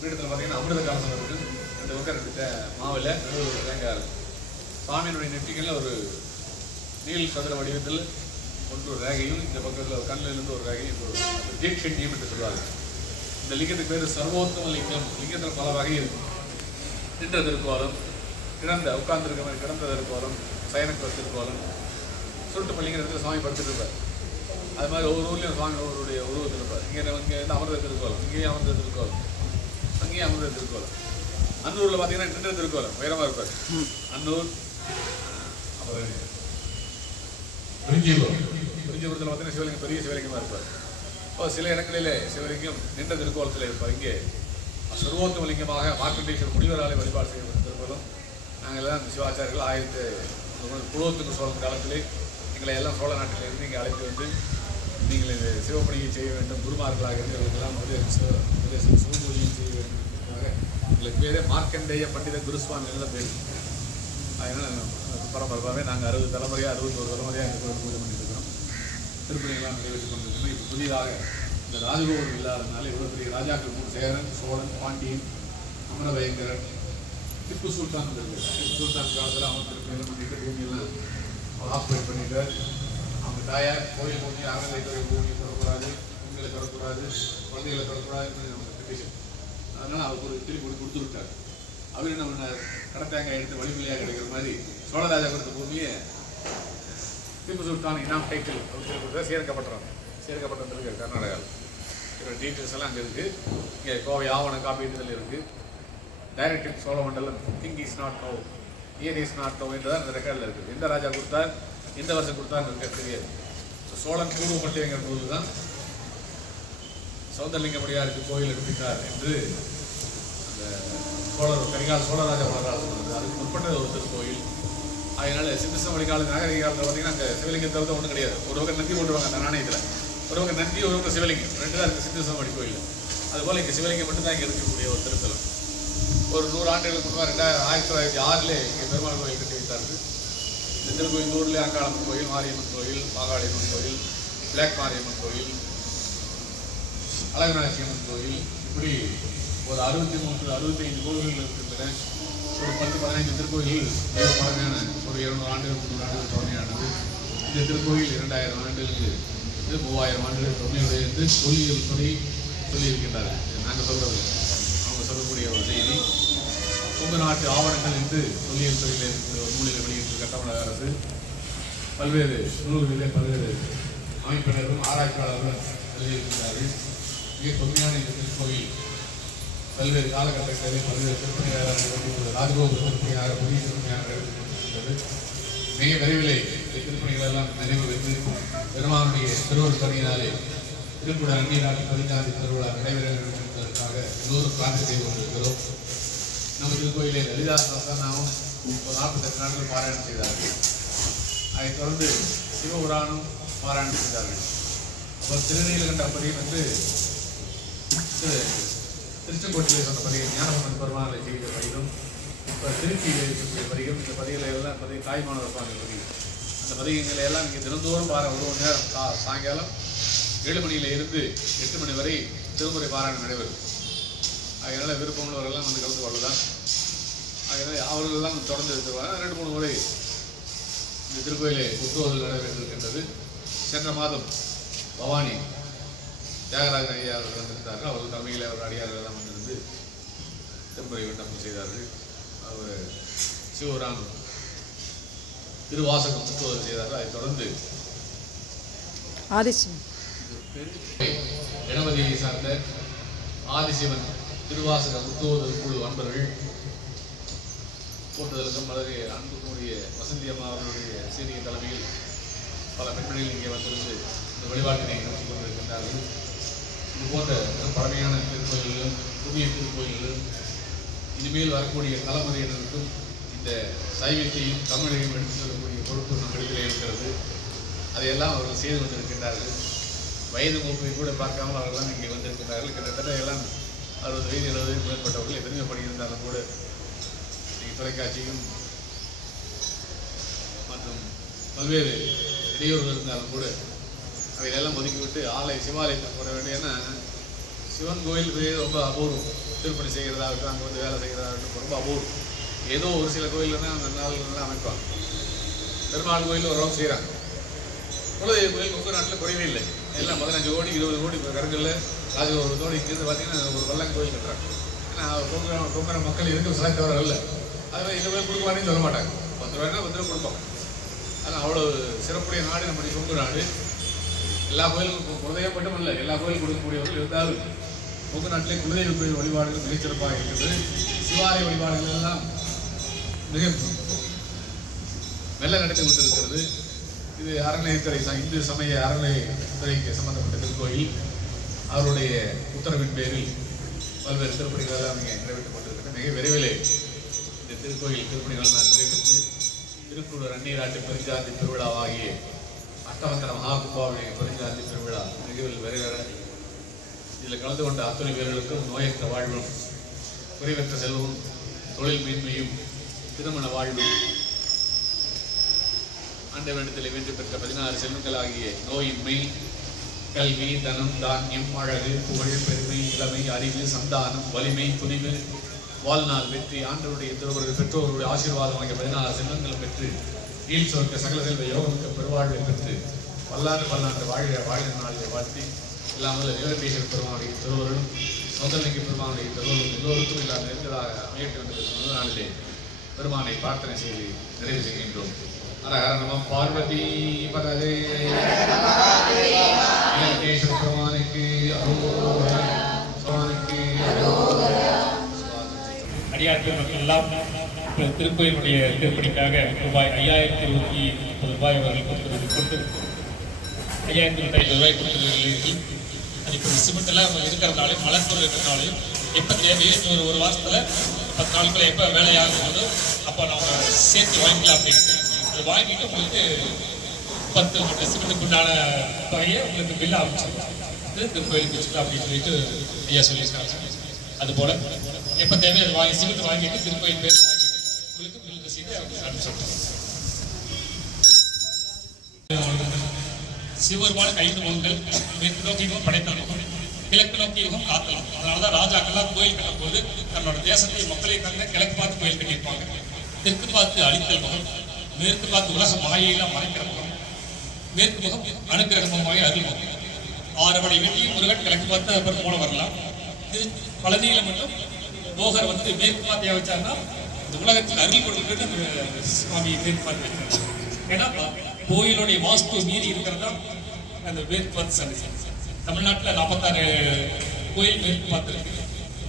பீடத்தில் பார்த்தீங்கன்னா அமிர்த கலசம் இருக்குது. 2 பக்கம் 2 மாவில் ஒரு தேங்காய் இருக்கும். சாமியினுடைய நெற்றிகளில் ஒரு நீல் சதுர வடிவத்தில் ஒரு ரேகையும், இந்த பக்கத்தில் ஒரு கண்ணிலிருந்து ஒரு ரேகையும், ஒரு தீட்சண்யம் என்று சொல்வார்கள். இந்த லிங்கத்துக்கு பேர் சர்வோத்தம லிங்கம். லிங்கத்தில் பல வகை இருக்கும். நின்ற திருக்கோலம், உட்கார்ந்துருக்க மாதிரி கிடந்த திருக்கோலம், சயனக்கு திருக்கோலம், சுருட்டு பள்ளிங்கிற இடத்துல சுவாமி படுத்துட்டு இருப்பார். அது மாதிரி ஒவ்வொரு ஊர்லேயும் சுவாமி ஒவ்வொருடைய உருவத்தில் இருப்பார். இங்கே வந்து அமர்ந்த திருக்கோலம், இங்கேயும் அமர்ந்த திருக்கோலம், அங்கேயும் அமர்ந்த திருக்கோலம். அன்னூரில் பார்த்தீங்கன்னா நின்ற திருக்கோலம் உயரமாக இருப்பார். அன்னூர், அப்புறம் விரிஞ்சிபுரத்தில் பார்த்தீங்கன்னா சிவலிங்கம் பெரிய சிவலிங்கமாக இருப்பார். இப்போ சில இடங்களிலே சிவலிங்கம் நின்ற திருக்கோலத்தில் இருப்பார். இங்கே சர்வோத்தம லிங்கமாக மார்க்கண்டேஸ்வரர் முனிவராலே வழிபாடு செய்யப்பட்டிருப்பதும் நாங்கள் எல்லாம் சிவாச்சாரியர்கள் குலோத்துங்க சோழன் காலத்திலே எங்களை எல்லாம் சோழ நாட்டில் இருந்து இங்கே அழைத்து வந்து நீங்கள் இந்த சிவப்பணியை செய்ய வேண்டும், குருமார்களாக இருந்தவர்களெல்லாம் சிவபூஜையும் செய்ய வேண்டும் என்பதற்காக எங்களுக்கு பேரே மார்க்கண்டேய பண்டித குருசுவாமி எல்லாம் பேர். அதனால் பரம்பரப்பாகவே நாங்கள் 61 தலைமுறையாக இந்த கோயில் பூஜை பண்ணிட்டு இருக்கிறோம். திருப்பணிகளாம் நிறைவேற்றிக் கொண்டிருக்கிறோம். இப்போ புதிதாக இந்த ராஜகோபுரம் இல்லாததுனால இவ்வளோ பெரிய ராஜாக்கள் 3 சேரன், சோழன், பாண்டியன், அமரபயங்கரன், திப்பு சுல்தான் இருக்குது. திப்பு சுல்தான் காலத்தில் அவன் திருப்பணிகள் பண்ணிட்டு பூமியெல்லாம் ஆப்ரேட் பண்ணிட்டு அவங்க தாயார் கோயில் பூமி, அறநிலைத்துறை பூமி தொடக்கூடாது, பெண்களை தொடக்கூடாது, குழந்தைகளை தொடக்கூடாதுன்னு அவங்க பெட்டிஷன். அதனால் அவருக்கு ஒரு திருப்பி கொடுத்து விட்டார். அவர் என்ன பண்ணார், கடத்தாங்காய் எடுத்து வழிமொழியாக கிடைக்கிற மாதிரி சோழராஜா கொடுத்த பூமியை திப்பு சுல்தான் இனாம் டைட்டில் கொடுத்தா சேர்க்கப்பட்டிருக்கு கர்நாடகாவில். இதோட டீட்டெயில்ஸ் எல்லாம் அங்கே இருக்குது. இங்கே கோவை ஆவண காப்பீடுதல் இருக்குது. Director Cholamandalam, thing is not no, year is not no என்றுதான் இந்த ரெக்கார்டில் இருக்குது. எந்த ராஜா கொடுத்தார், எந்த வருஷம் கொடுத்தார்னு இருக்க தெரியாது. சோழன் பூர்வ பட்டியங்கிற நூல் தான் சௌந்தரலிங்கமுடியாருக்கு கோயில் எடுத்துட்டார் என்று அந்த கரிகால சோழராஜா வரலாறு சொன்னது. அதுக்கு முற்பட்டது ஒரு திருக்கோயில். அதனால சிந்துசமணி கால நாகரிக காலத்தில் பார்த்தீங்கன்னா அங்கே சிவலிங்கம் தவிர்த்து ஒன்றும் கிடையாது. ஒரு பக்கம் நந்தி போட்டுருவாங்க அந்த நாணயத்தில், ஒரு பக்கம் நந்தி, ஒரு பக்கம் சிவலிங்கம், 2 தான் இருக்குது சிந்துசமணி கோயில். அதுபோல் இங்கே சிவலிங்கம் மட்டும்தான் இங்கே இருக்கக்கூடிய ஒரு திருத்தலம். ஒரு 100 ஆண்டுகளுக்கு முன்பாக 1906 இங்கே பெருமாள் கோயில் கட்டி வைத்தார்கள். இந்த திருக்கோயில் ஊரில் அங்காளம்மன் கோயில், மாரியம்மன் கோயில், மாகாளியம்மன் கோயில், பிளாக் மாரியம்மன் கோயில், அழகநாச்சியம்மன் கோயில், இப்படி ஒரு 63-65 கோயில்கள் இருக்கின்றன. ஒரு 10-15 திருக்கோயில் பழமையான ஒரு 200 ஆண்டுகள் 300 ஆண்டுகள் தொன்மையானது. இந்த திருக்கோயில் 2000 ஆண்டுகளுக்கு 3000 ஆண்டுகள் தொன்மையுடைய என்று தொல்லியல் துறை சொல்லியிருக்கின்றார்கள். நாங்கள் சொல்கிறது அவங்க சொல்லக்கூடிய ஒரு செய்தி. உங்கள் நாட்டு ஆவணங்கள் என்று தொல்லியல் துறையில் இருக்கிற ஒரு நூலில் வெளியிட்டு தமிழக அரசு பல்வேறு நூல்களிலே பல்வேறு அமைப்பினரும் ஆராய்ச்சியாளர்களும் எழுதியிருக்கிறார்கள். மிக தொன்மையான இந்த திருக்கோயில் பல்வேறு காலகட்டங்களில் பல்வேறு திருப்பணிகளாக ராஜகோபுர திருப்பணியாக புதிய திருப்பணியாக எடுத்துக்கொண்டிருக்கிறது. மிக விரைவிலே திருப்பணிகள் எல்லாம் நிறைவு பெற்று பெருமானுடைய திருவருள் பணியினாலே திருக்குட அந்நிய நாட்டு 15ஆம் திருவிழா நடைபெற வேண்டும் என்பதற்காக எல்லோரும் பிரார்த்தனை செய்து கொண்டிருக்கிறோம். நம்ம திருக்கோயிலே லலிதா சஹஸ்ரநாமம் 48 நாட்கள் பாராயணம் செய்தார்கள். அதைத் தொடர்ந்து சிவபுராணம் பாராயணம் செய்தார்கள். அப்புறம் திருநீலகண்ட பதிகம் என்று திருச்செங்கோட்டிலே சொன்ன பதிகம் ஞானசம்பந்த பெருமாளை செய்த பதிகம், இப்போ திருச்சியில் இருக்கக்கூடிய பதிகம், இந்த பதிகளை எல்லாம் தாய்மானவர் சுவாமி பதிகம். அந்த பதிகங்களை எல்லாம் நீங்கள் தினந்தோறும் ஒரு மணி நேரம் சாயங்காலம் 7 மணியில இருந்து 8 மணி வரை திருமுறை பாராயணம் நடைபெறும். அதனால் விருப்பமுள்ளவர்கள்லாம் வந்து கலந்து கொள்ளலாம். அதனால் அவர்களெல்லாம் தொடர்ந்து இருக்கிறாங்க. 2-3 முறை இந்த திருக்கோயிலே புத்தோதல் நடைபெற்றிருக்கின்றது. சென்ற மாதம் பவானி தியாகராஜன் ஐயா அவர்கள் வந்திருந்தார்கள். அவர்கள் தலைமையில் அவர் அடியார்கள் எல்லாம் வந்திருந்து திருமுறை விண்ணப்பம் செய்தார்கள். அவர் சிவராம் திருவாசகம் புத்தோதல் செய்தார்கள். அதைத் தொடர்ந்து கணபதியை சார்ந்த ஆதிசிவன் திருவாசக புத்தோதல் குழு அன்பர்கள் போட்டுதலுக்கும் மலரே அன்புக்குரிய வசந்தி அம்மா அவர்களுடைய சீரிய தலைமையில் பல பெண்களில் இங்கே வந்திருந்து இந்த வழிபாட்டினை நடத்தி கொண்டிருக்கின்றார்கள். இது போன்ற பழமையான திருக்கோயில்களும் புதிய திருக்கோயில்களும் இனிமேல் வரக்கூடிய தலைமுறையினருக்கும் இந்த சைவத்தையும் தமிழையும் எடுத்து செல்லக்கூடிய பொறுப்பு நம்மிடத்திலே இருக்கிறது. அதையெல்லாம் அவர்கள் செய்து கொண்டிருக்கின்றார்கள். வயது மூப்பை கூட பார்க்காமல் அவர்கள்லாம் இங்கே வந்திருக்கின்றார்கள். கிட்டத்தட்ட எல்லாம் 60 வயது 70 வயது மேற்பட்டவர்கள் எத்தனையோ படியிருந்தாலும் கூட தொலைக்காட்சியும் மற்றும் பல்வேறு இடையூறுகள் இருந்தாலும் கூட அவையெல்லாம் ஒதுக்கிவிட்டு சிவாலயத்தில் போட வேண்டிய. ஏன்னா சிவன் கோயில் ரொம்ப அபூர்வம். திருப்பணி செய்கிறதாகட்டும், அங்கே வந்து வேலை செய்கிறதாகட்டும் ரொம்ப அபூர்வம். ஏதோ ஒரு சில கோயிலில் தான் அந்த நாள்லாம் அமைப்பாங்க. பெருமாள் கோயில் ஓரளவு செய்கிறாங்க. குலதெய்வ கோயில் உங்கள் நாட்டில் குறைவே இல்லை. எல்லாம் 15 கோடி 20 கோடி கருங்கல்ல ராஜகோபுரத்தோடு இங்கிருந்து பார்த்தீங்கன்னா ஒரு வல்லங்க கோயில் கட்டுறாங்க. ஏன்னா கொங்குற மக்கள் இருக்க சிலைத்தவர்கள் இல்லை. அதுமாதிரி 20 ரூபாய் கொடுக்குவானே சொல்ல மாட்டாங்க. 10 ரூபாய்னா 10 ரூபாய் கொடுப்போம். ஆனால் அவ்வளோ சிறப்புடைய நாடு நம்முடைய கொங்கு நாடு. எல்லா கோயிலுக்கும் குலதெய்வம் மட்டும் இல்லை, எல்லா கோயிலும் கொடுக்கக்கூடியவர்கள் இருந்தாலும் கொங்கு நாட்டிலே குலதெய்வ கோயில் வழிபாடுகள் மிகச்சிறப்பாக இருக்கிறது. சிவாலய வழிபாடுகள் எல்லாம் மிக மெல்ல நடத்தி கொண்டிருக்கிறது. இது அறநிலையத்துறை இந்து சமய அறநிலையத்துறைக்கு சம்பந்தப்பட்ட திருக்கோயில். அவருடைய உத்தரவின் பேரில் பல்வேறு திருப்பணிகள் அவங்க நிறைவேற்றிக் கொண்டிருக்கிறது. மிக விரைவிலே இந்த திருக்கோயில் திருப்பணிகள் நிறைவேற்றி திருக்குறள் அந்நீராட்டு பெருஞ்சாந்தி திருவிழாவாகிய அஷ்டவந்தன மகாகும்பாவுடைய பெருஞ்சாந்தி திருவிழா மிகவும் விரைவர இதில் கலந்து கொண்ட அத்துணை பேர்களுக்கும் நோயற்ற வாழ்வும், குறைவற்ற செல்வம், தொழில் மேன்மையும், திருமண வாழ்வும், ஆண்டவனிடத்தில் வென்று பெற்ற 16 செல்வங்கள் ஆகிய நோயின்மை, கல்வி, தனம், தானியம், அழகு, புகழ், பெருமை, இளமை, அறிவு, சந்தானம், வலிமை, துணிவு, வாழ்நாள் வெற்றி, ஆண்டவருடைய திருவருள் பெற்றோருடைய ஆசீர்வாதம் ஆகிய 16 செல்வங்களும் பெற்று ஈழ்சோர்க்க சகல செல்வ யோகமிக்க பெருவாழ்வை பெற்று பல்லாண்டு வாழ்கிற நாளிலே வாழ்த்தி இல்லாமல் நிலவேஸ்வர பெருமானுடைய திருவருளும் சௌந்தரலிங்க பெருமானுடைய திருவருளும் எல்லோருக்கும் இல்லாமல் இருந்ததாக அமையட்டும் என்ற முதல் நாளிலே பெருமானை பிரார்த்தனை செய்து நிறைவு செய்கின்றோம். அரஹரணமம் பார்வதி பதவே நிலவேஸ்வர பெருமானுக்கு அடியார்கள் மக்கள் எல்லாம் திருக்கோயிலுடைய திருப்பணிக்காக ரூபாய் 5030 ரூபாய் அவர்கள் கொடுத்து 5050 ரூபாய் கொடுத்துருக்கீங்க. அது இப்போ சிமெண்ட் எல்லாம் இருக்கிறதுனாலையும் மலர் பொருள் இருக்கிறதுனாலையும் எப்போ தேவையோ ஒரு வாரத்தில் 10 நாட்கள் எப்போ வேலையாகும் போது அப்போ நம்ம சேர்த்து வாங்கிக்கலாம் அப்படின்ட்டு அது வாங்கிட்டு உங்களுக்கு 10 மூட்டை சிமெண்ட்டுக்கு உண்டான தொகையை உங்களுக்கு பில்லு அமைச்சிருக்கோம். திருக்கோயிலுக்கு வச்சுக்கலாம் அப்படின்னு சொல்லிட்டு ஐயா சொல்லியிருக்காங்க. அதுபோல் எப்போ தேவையோ அது வாங்கி சிமெண்ட் வாங்கிட்டு திருக்கோயில் பேர் வாங்கிட்டு உங்களுக்கு பில் ரசீது அனுப்பிச்சிருக்கோம். சிவருமான 5 முகங்கள் மேற்கு நோக்கி யுகம் படைத்தளம், கிழக்கு நோக்கி யுகம் காத்தலாம். அதனாலதான் ராஜாக்கள்லாம் கோயில் கட்டும் போது தன்னோட தேசத்தை மக்களை கண்ட கிழக்கு பார்த்து கோயில் கட்டியிருப்பாங்க. தெற்கு பார்த்து அழித்தல் முகம், மேற்கு பார்த்து உலக மாயையெல்லாம் மறைக்கிற முகம், மேற்கு முகம் அனுக்கிரகமாகிய அருள் முகம். 6 மணி வெட்டியும் முருகன் கிழக்கு பார்த்து அப்புறம் மூலம் வரலாம். பழனியில மட்டும் போகர் வந்து மேற்கு பார்த்து வச்சாருன்னா இந்த உலகத்துக்கு அருள் கொடுக்கிறது சுவாமி மேற்கு பார்த்து வச்சாரு. ஏன்னா கோயிலுடைய வாஸ்து மீறி இருக்கிறதா அந்த மேற்கு பார்த்து சன்னதி. தமிழ்நாட்டில் 46 கோயில் மேற்கு பார்த்து இருக்கு.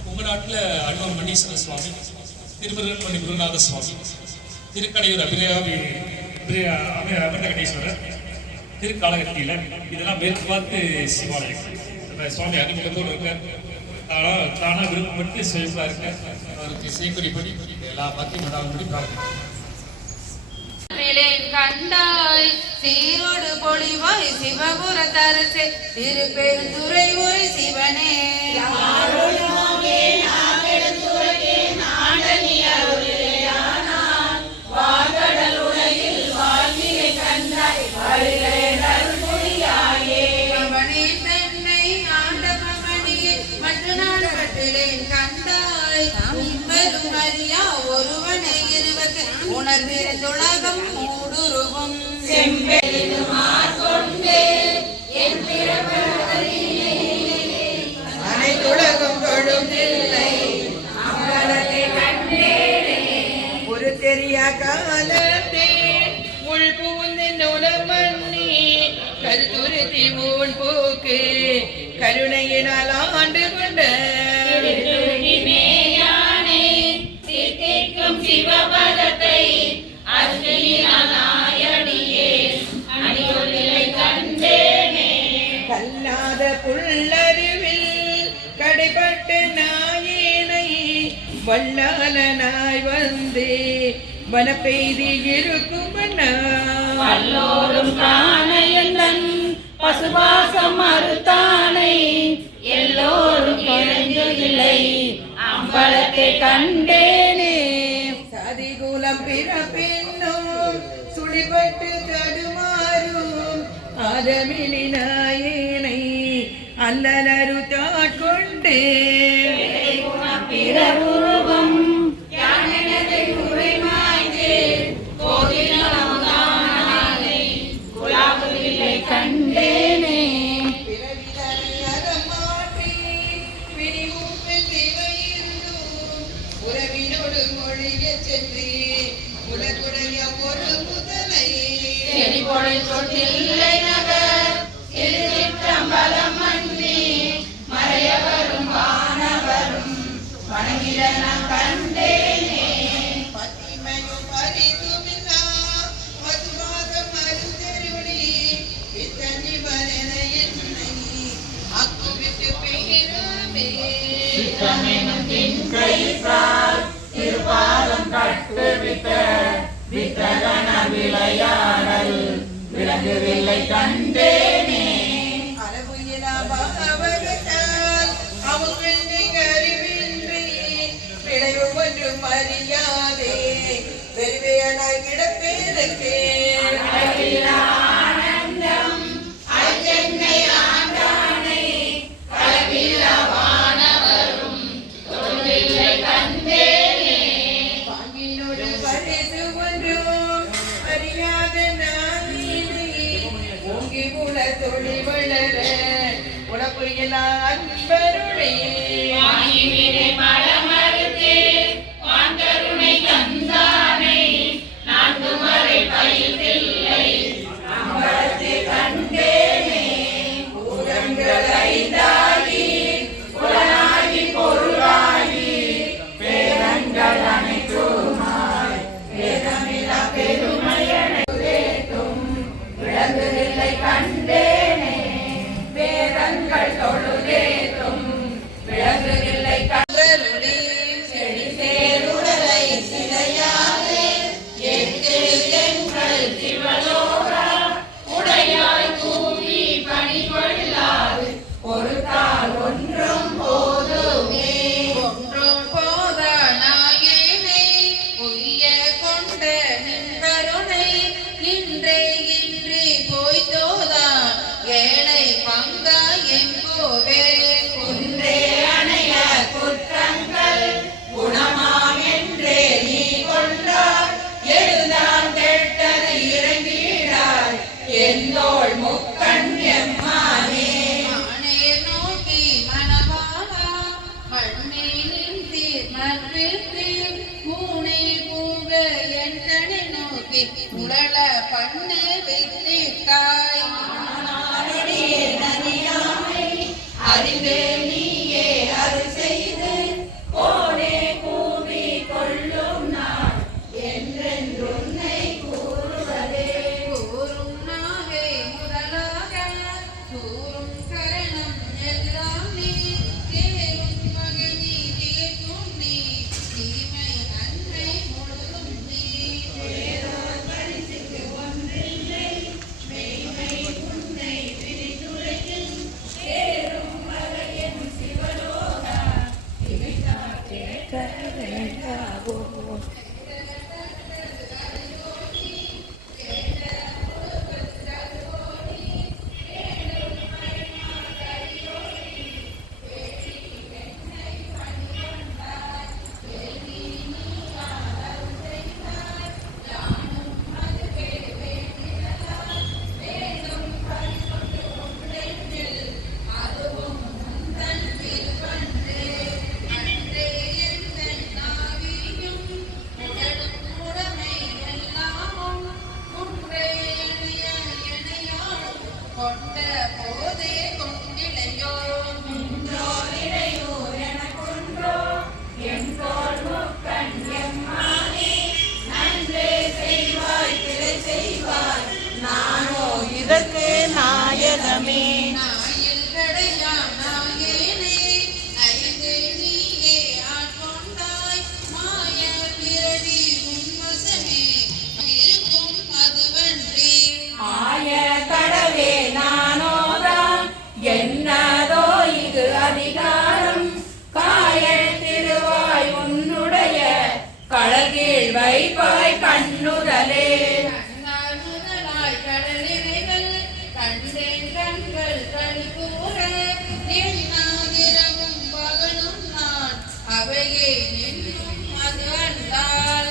உங்க நாட்டில் அன்னூர் மணீஸ்வர சுவாமி, திருமுருகன் குருநாத சுவாமி, திருக்கடையூர் அமிர்தகடீஸ்வரர், திருக்காலகத்தியில இதெல்லாம் மேற்கு பார்த்து சிவாலயம். சுவாமி அறிமுகத்தோடு இருக்கார். தானா விருப்பப்பட்டு சுயமா இருக்க அவருக்கு செய்குறிப்படி எல்லா பக்தி மடாபடி பிரார்த்தனை. கண்டாய் சீரோடு பொழிவாய் சிவபுரத்தரசே திருப்பெருந்துறை உரை சிவனே ஒருவனை இருவக்கு உணர்ந்திருந்துலகம் மூடுருவும் அனைத்துலகம் தொழுதில்லை ஒரு தெரிய காலத்தே உள் புகுந்த உணர்மண்ணி கருத்துருத்தி ஊன் போக்கு கருணையினால் ஆண்டு கொண்ட சிவபதத்தை அருளினாயடியே அணியொலிலை கண்டேனே கல்லாத புல்லறிவில் கடைப்பட்ட நாயேனை வல்லாளனாய் வந்து வனப்பெய்தி இருக்கும் எல்லோரும் காணையந்தன் பசுபாசம் மறுத்தானை எல்லோரும் இறங்கில்லை அம்பலத்தை கண்டேனே சதிகுலம் பிறப்பின்னும் சுழிபட்டு தடுமாறும் ஆதமிழி நாயேனை அல்லலரு தாட்கொண்டே பிறவுருவம் கண்டேனே உறவினோடு மொழிய சென்று உலகுடைய ஒரு முதலை செடிபொழி தொட்டில்லை நகர் திருச்சிற்றம்பலம் மன்றி மறையவரும் வானவரும் வணங்கிடன கண்டேனே பத்திமையும் பரிதுமில்லா மதுவாதம் மருந்தருளி பித்தனி வரன என்னை அக்குவிட்டு பெயராமே சித்தமெனும் தின்கைசால் திருப்பாதம் கட்டுவித்த வித்தகன விளையாடல் விளங்குவில்லை கண்டேனே அளவு இலாபாவகத்தால் அவங்க அறிவின்றி விளைவு ஒன்றும் அறியாதே வெறுவையனாய் கிடப்பேதற்கே ஆனந்தம் அஜன்னை ஆண்டானை களவில்லா வானவரும் தொழிலை கண்டேனே பாங்கினோடு பரிசு ஒன்றும் அறியாத நானே ஓங்கி உல தொழில் வளர உனக்கு எல்லாம் அன்பருளே வாங்கிவிடை மலமறுத்து வான்கருணை தந்தானை நான்கு மறை பயில்தில்லை அம்பலத்தை கண்டேனே பூரங்கள் ஐந்தாகி புலனாகி பொருளாகி பேரங்கள் அனைத்துமாய் வேதமில்லா பெருமையனை விளங்குதில்லை கண்டேனே வேதங்கள் தொழுதேத்தும் விளங்குதில்லை கண்டருளே செடி சேருடலை சிலையாதே எட்டு எங்கள் சிவலோகா உடையாய் கூவி பணி கொள்ளாது பொறுத்தால் ஒன்றும் போதுமே ஒன்றும் போத நாயேனை உய்ய கொண்ட நின்பருணை இன்றே இன்றி போய்த்தோதா ஏழை பங்கா எங்கோவே குன்றே அணைய குற்றங்கள் குணமாம் என்றே நீ கொண்டார் எழுதான் கெட்டது இறங்கிடாய் எந்தோள் முக்கண் எம்மானே மானேர் நோக்கி மணவாளா மண்ணில் நின்றீர் மறுத்தீர் மூனை பூக என் கணை நோக்கி முரள பண்ணு வித்திட்டாய் அறிவே நீயே அது செய்து போனே கூவி கொள்ளும் நாள் என்றென்றுன்னை கூறுவதே கூறும் நாவே முதலாக கூறும் கரணம் எல்லாம் நீ தேரும் மகனி தீர்க்கும் நீ தீமை நன்மை முழுதும் நீ இதற்கு நாயகமே ஆய கடவே நானோதான் என்னதோ இது அதிகாரம் காயல் திருவாய் உன்னுடைய கழகீழ் வைப்பாய் கண்ணுதலே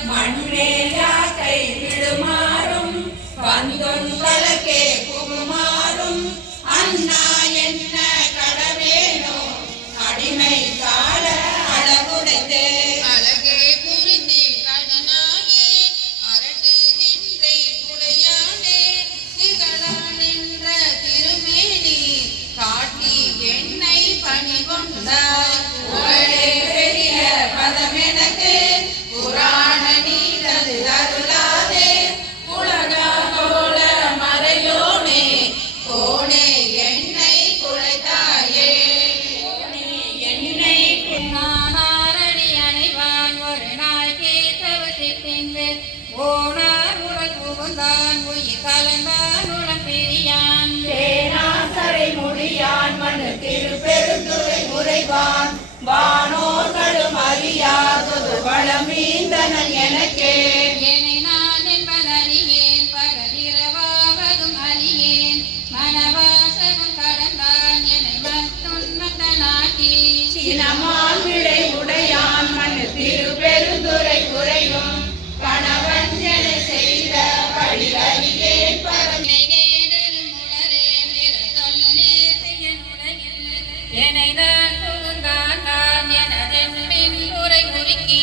மண்ணேயா கை விடுமாறும் வந்தொன்கலக்கே புகுமாறும் அண்ணா என்ன கடவேனோ அடிமை கால அளவுடைத்தே அழகே புரிந்தே கடனாயே அரட்டுகின்றே உடையானே திகழா நின்ற திருமேனி காட்டி என்னை பணிகொண்டாய் புகழே பெரிய பதமெனக்கு புராண நீதது அருளாதே உலகோட மறையோனே கோனே என்னை குலைத்தாயே என்னை நானாரணி அணைவான் ஒரு நாள் கேட்டவசித்தின்று ஓனார் உடல் புகுந்தான் உயிர் கலந்தான் உடன் பிரியான் தேனாசரை முடியான் மனு திருப்பெருந்துரை உரைவான் வானோர்களும் அறியாதது வளமீந்தனன் எனக்கே என்னை நான் என்பதறியேன் பகலிரவாவதும் அறியேன் மனவாசகம் கடந்தான் என்னை மத்துன்மத்தனாக்கி சினமான் விடை உடையான் மனு திருப்பெருந்துரை உரையும் கணவன் என செய்த வழி அறியேன் பரம் என்னை நான் புகுந்தான் நான் எனதென்பின் உரை உருக்கி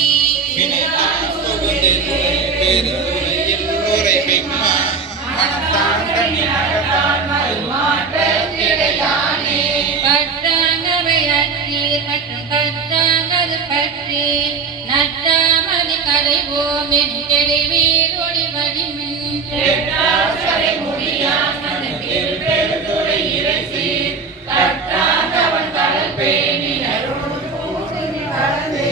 பற்றாங்கவை அற்றீர் மற்றும் கற்றாங்கது பற்றி நற்றாமதி கலைவோம் என் தெளிவீர் ஒளி வடிமின் முடியான் மனு திருப்பெருந்துரை இறைசீர் கற்றாங்கவன் கடல் பேணினருள் கலந்தே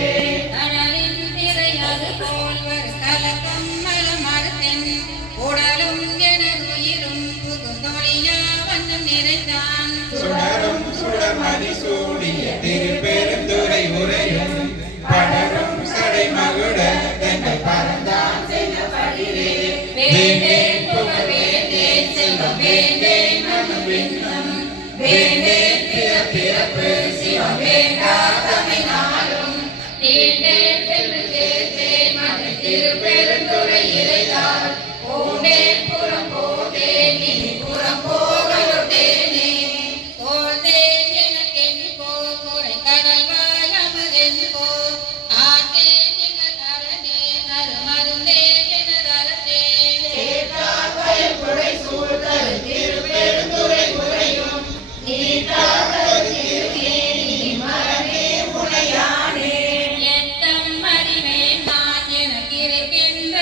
கடலின் திரை அது போல் ஒரு கலக்கம் மலமறுத்தென் உடலும் எனதுயிரும் புகுந்தொழியா வண்ணம் நிறைந்தான் சுடரும் சுடமதி சூடிய திருப்பெருந்துரை உரையும் படரும் சடை மகுட தெங்கள் பறந்தான் சென்றபடியே வேண்டேன் புகழ் வேண்டேன் செல்வம் வேண்டேன் மனம் விண்ணம் வேண்டேன் பிறப்பு சிவம் வேண்டாதமை நாளும் தீண்டேன் செல்வ சேர்த்தேன் மது திருப்பெருந்துரை இறைதால் பூண்டேன் புறம் போதேன் இனி புறம் போகலொட்டேனே தோழ்ந்தேன் எனக்கென் போரை கடல் வாயமதென் போ ஆத்தேன் எங்கள் அரணே அருமருந்தே எனதரத்தே சேற்றார் வயல் புடை சூழ்தல் திருப்பெருந்துரை உரையும் நீத்தார் திருமேனி மரமே உடையானே எத்தம் அறிவேன் நான் எனக்கிருக்கின்ற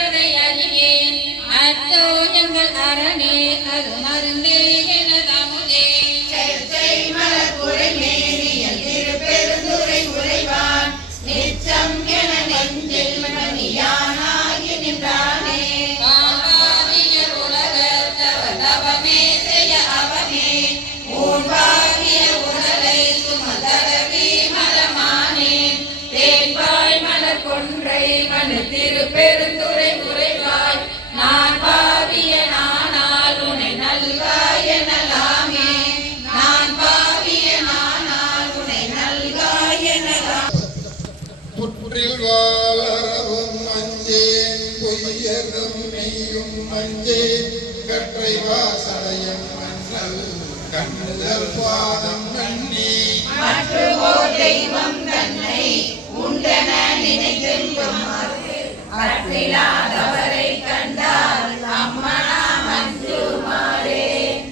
மனு திருப்பெருந்துறை முறைவாய் நான் பாவிய நானால் உனை நல்காய் எனலாமே நான் பாவிய நானால் உனை நல்காய் எனலாம் புற்றில் வாழறவும் மஞ்சேன் பொய்யரும் மெய்யும் மஞ்சேன் கற்றை வாசடையும் மன்னல் கண்ணுதல் பாதம் கண்ணி மற்றோர் தெய்வம் தன்னை உண்டென நினைக்கும் அற்றிலாதவரை கண்டால் அம்மனா மஞ்சுமாரே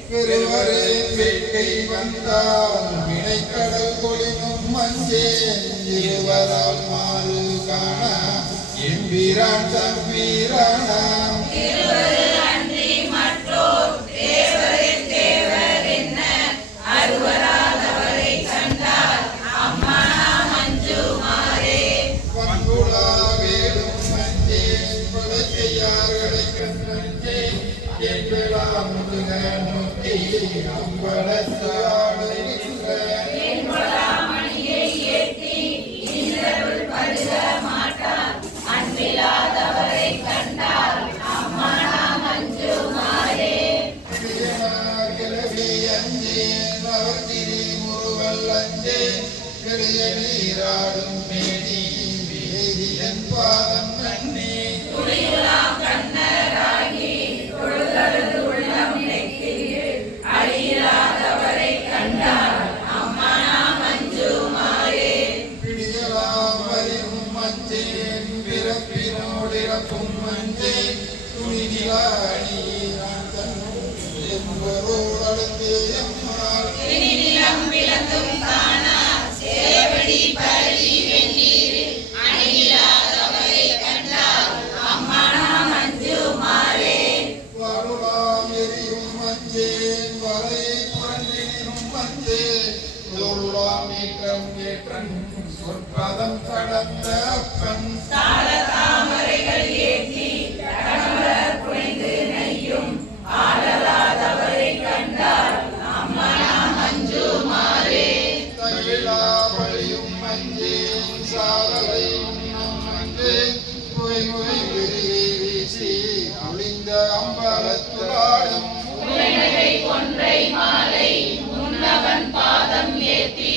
பெருவரே வேட்கை வந்தால் வினைக்கடல் கொளினும் மஞ்சேன் இருவரால் மாறு காண எம்பிரான் தம்பீரானாம் திருவரு அன்றி மற்றோர் தேவரின் தேவர் என்ன அருவராதவரை கண்டால் அம்மனா மஞ்சுமாரே பண்புலா வேடும் மஞ்சேன் படைக்கையார்களை கண்ணஞ்சேன் என் விழா முதுக நோக்கி அம்பலத்து ஆடுகின்ற மணியை ஏற்றி இன்றருள் பருக மாட்டார் அன்பிலாதவரை கண்டால் அம்மனா மஞ்சுமாரே கிளவி அஞ்சேன் அவர் திரி முறுவல் அஞ்சேன் கிளிய நீராடும் மேனி வேதியன் பாதம் நன்னி துணியுலாம் கண்ணராகி தொழுதழுது உள்ளம் நெக்கியே அழியிலாதவரை கண்டால் அம்மனா மஞ்சுமாரே பிடியலாம் வரிவும் மஞ்சேன் பிறப்பினோடிறப்பும் மஞ்சேன் துணிநிலாணி என்பரோடழுந்து எம்மாள் நிலம் விளக்கும் காணா சேவடி பழி வெந்நீரில் அணியிலாதவரை கண்டால் அம்மனா மஞ்சுமாரே வாழுலாம் எரியும் மஞ்சேன் வரை புரண்டினும் மஞ்சேன் தொழுலாம் ஏற்றம் ஏற்றன் சொற்பதம் கடந்த அப்பன் சால தாமரைகள் ஏற்றி கடமலர் புனைந்து நெய்யும் ஆடலாதவரை கண்டால் அம்மனா மஞ்சுமாரே தகிழா பழியும் மஞ்சேன் சாதலை உண்ணும் மஞ்சேன் குவை குவை விரியை வீசி அழிந்த அம்பலத்துளாடும் உலகை கொன்றை மாலை முன்னவன் பாதம் ஏற்றி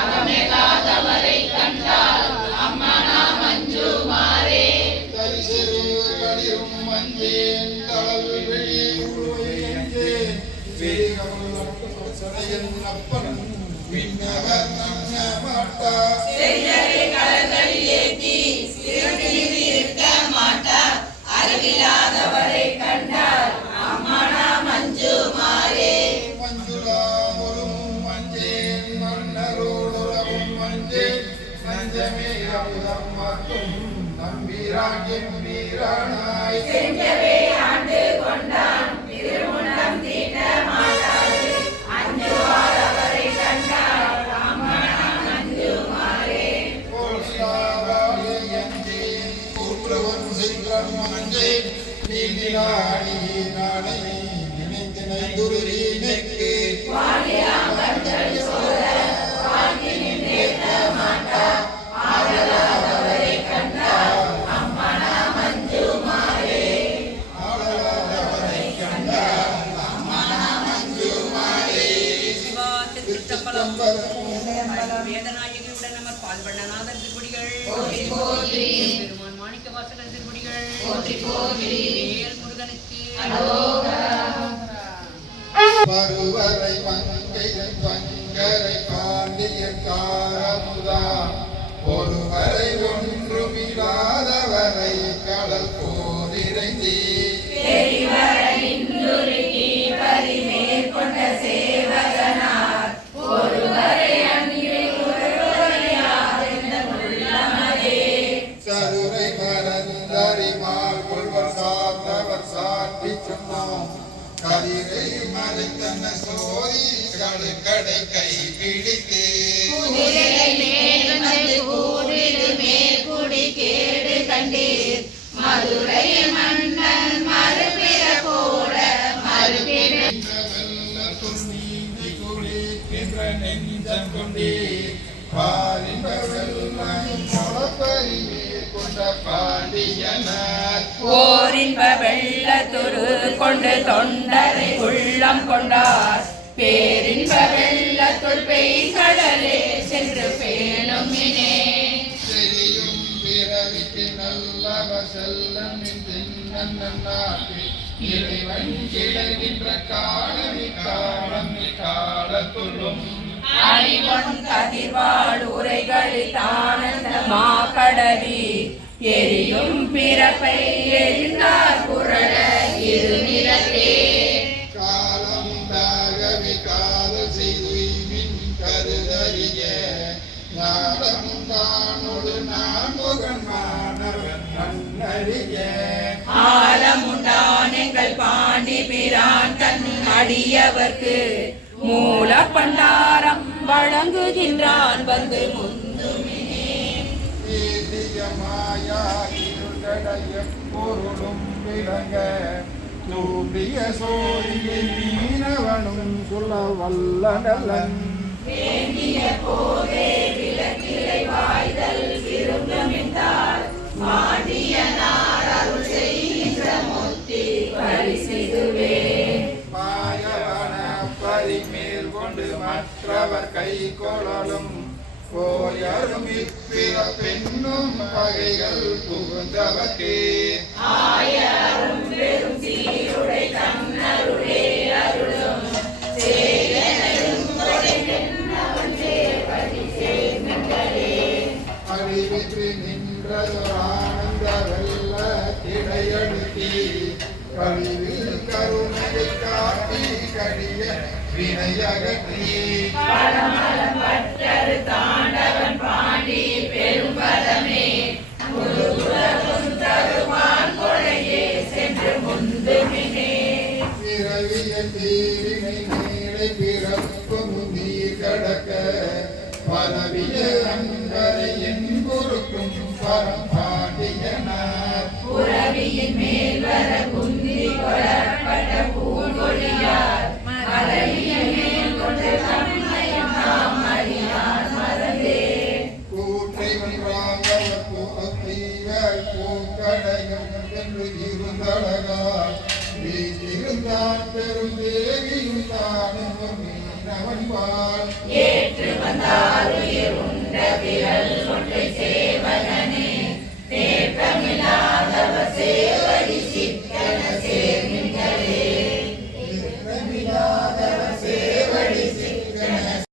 அகமெகாதவரை கண்டால் அம்மனா மஞ்சுமாரே தரிசிறு களிரும் மஞ்சேன் தளல் வெளி உருவை அஞ்சேன் சடையன் அப்பன் விண்ணவர் நன்ன மாட்டா செய்யரை கலங்கள் ஏற்றி சிறுநீர் இருக்க மாட்டார் அறிவில்லாதவரை கண்டால் அம்மனா மஞ்சுமாரே மஞ்சுளா ஒருமும் மஞ்சேன் மன்னரோடுறவும் மஞ்சேன் நஞ்சமே அமுதம் மட்டும் நம்பீரான் எம்பீரானாய் செஞ்சவே ஆண்டு கொண்டான் திருமுன்னம் தீட்ட மாட்டாது அஞ்சுவாரவரை கண்டால் அம்மனா மஞ்சுமாரே போலிலாவாழி அஞ்சேன் கூற்றுவன் சிங்கன் மஞ்சேன் நீதிலாடி நாளை நினைத்தினை துருவி நெக்கு வாலியாமர்கள் சோர வாழ்கினின் ஏற்ற மாட்டா ஆடலாதவரை கண்டால் அம்மனா மஞ்சுமாரே ஆளலாதவரை கண்டார் சிவா திருச்சிற்றம்பலம் வேதநாயகியுடன் நமர் பால்வண்ணநாதன் திருப்படிகள் போற்றி போற்றி பெருமான் மாணிக்க வாசகன் திருப்படிகள் போற்றி போற்றி வேல் முருகனுக்கு பருவரை மங்கையன் பங்கரை பாண்டியன் காரமுதா ஒருவரை ஒன்றுமில்லாதவரை கடல் போரிரைந்தி பெரிவரின்றுருகி பரிமேற்கொண்ட சேவகனார் ஒருவரை அன்றி ஒருவரையாதென்ற உள்ளமதே சருரை மறந்தறிமால் கொள்வர் சார்ந்தவர் சாற்றி சொன்னோம் கதிரை மறைத்தன்ன சோதி கடை கை பிடித்து குதிரை மேல் வந்து கூடிடு மேற்குடி கேடு கண்டீர் மதுரை மன்னன் மறுபிற போட மறுபிற நீதி குளிக்கின்ற நெஞ்சம் கொண்டே பாரின்ப வெள்ளம் முளப்பறிவே கொண்ட பாடியனர் ஓரின்ப வெள்ளத்துரு கொண்டு தொண்டரை உள்ளம் கொண்டார் பேரின்ப வெள்ளத்துள் பெய் கடலே சென்று பேணும் மினே செறியும் பிறவிக்கு நல்லவர் செல்லம் நாட்டில் இறைவன் கிளர்கின்ற காலம் காலத்துள்ளும் அறிவன் கதிர்வாழ் உரைகளில் தானந்த மாக்கடவி எரியும் பிறப்பை எரிந்தார் புரள இருநிலத்தே காலம் தாகவி காதல் செய்துவின் கருதறிய ஞானம் தானோடு நான் முகன் மாணவன் நன்னறிய ஆலமுண்டான் எங்கள் பாண்டி பிரான் தன் அடியவர்க்கு மூல பண்டாரம் வழங்குகின்றான் வந்து மாயா இருகடைய பொருளும் விளங்க தூண்டிய சோழியை மீனவனும் சொல்ல வல்லனல்லன் வேண்டிய போதே விளக்கிலை வாய்தல் விரும்புகின்றார் பாண்டியனார் அருள் செய்கின்ற முத்தி பரிசிதுவே மாயவன பரிமேல் கொண்டு மற்றவர் கை கொள்ளலும் போயரும் இப்பிற பெண்ணும் பகைகள் புகுந்தவர்க்கே ஆயரும் பெரும் சீருடை தன்னருளே அருளும் சேயனையும் கொடைகின்றவன் சேவடி சேர்ந்தே அறிவித்து நின்றதொரானந்த வெள்ள கிடையடுத்தி கழிவில் கருணை காட்டி கடிய வினையகற்றி பரமலம் பற்றரு தாண்டவன் பாண்டி பெரும்பதமே முதுகுலகும் தருவான் கொடையே சென்று முந்துமினே பிறவிய தீரினை நீளை பிறப்பு முந்தீர் கடக்க பரவிய அன்பரை என் குறுக்கும் பரம் பாண்டியனார் புறவியின் மேல் வர குந்தி கொளப்பட்ட பூங்கொழியார் மரவிய மேல் கொண்டு தம்மையும் நாம் அறியார் மறந்தே கூற்றை ஒன்றாங்கவர் புகழ்த்தீவர் பூக்கடையும் என்று இருந்தழகார் வீட்டிருந்தான் பெரும் தேவியும் தானும் மீனவன்பால் ஏற்று வந்தார் உயிர் உண்ட விரல் கொண்டு சேவகனே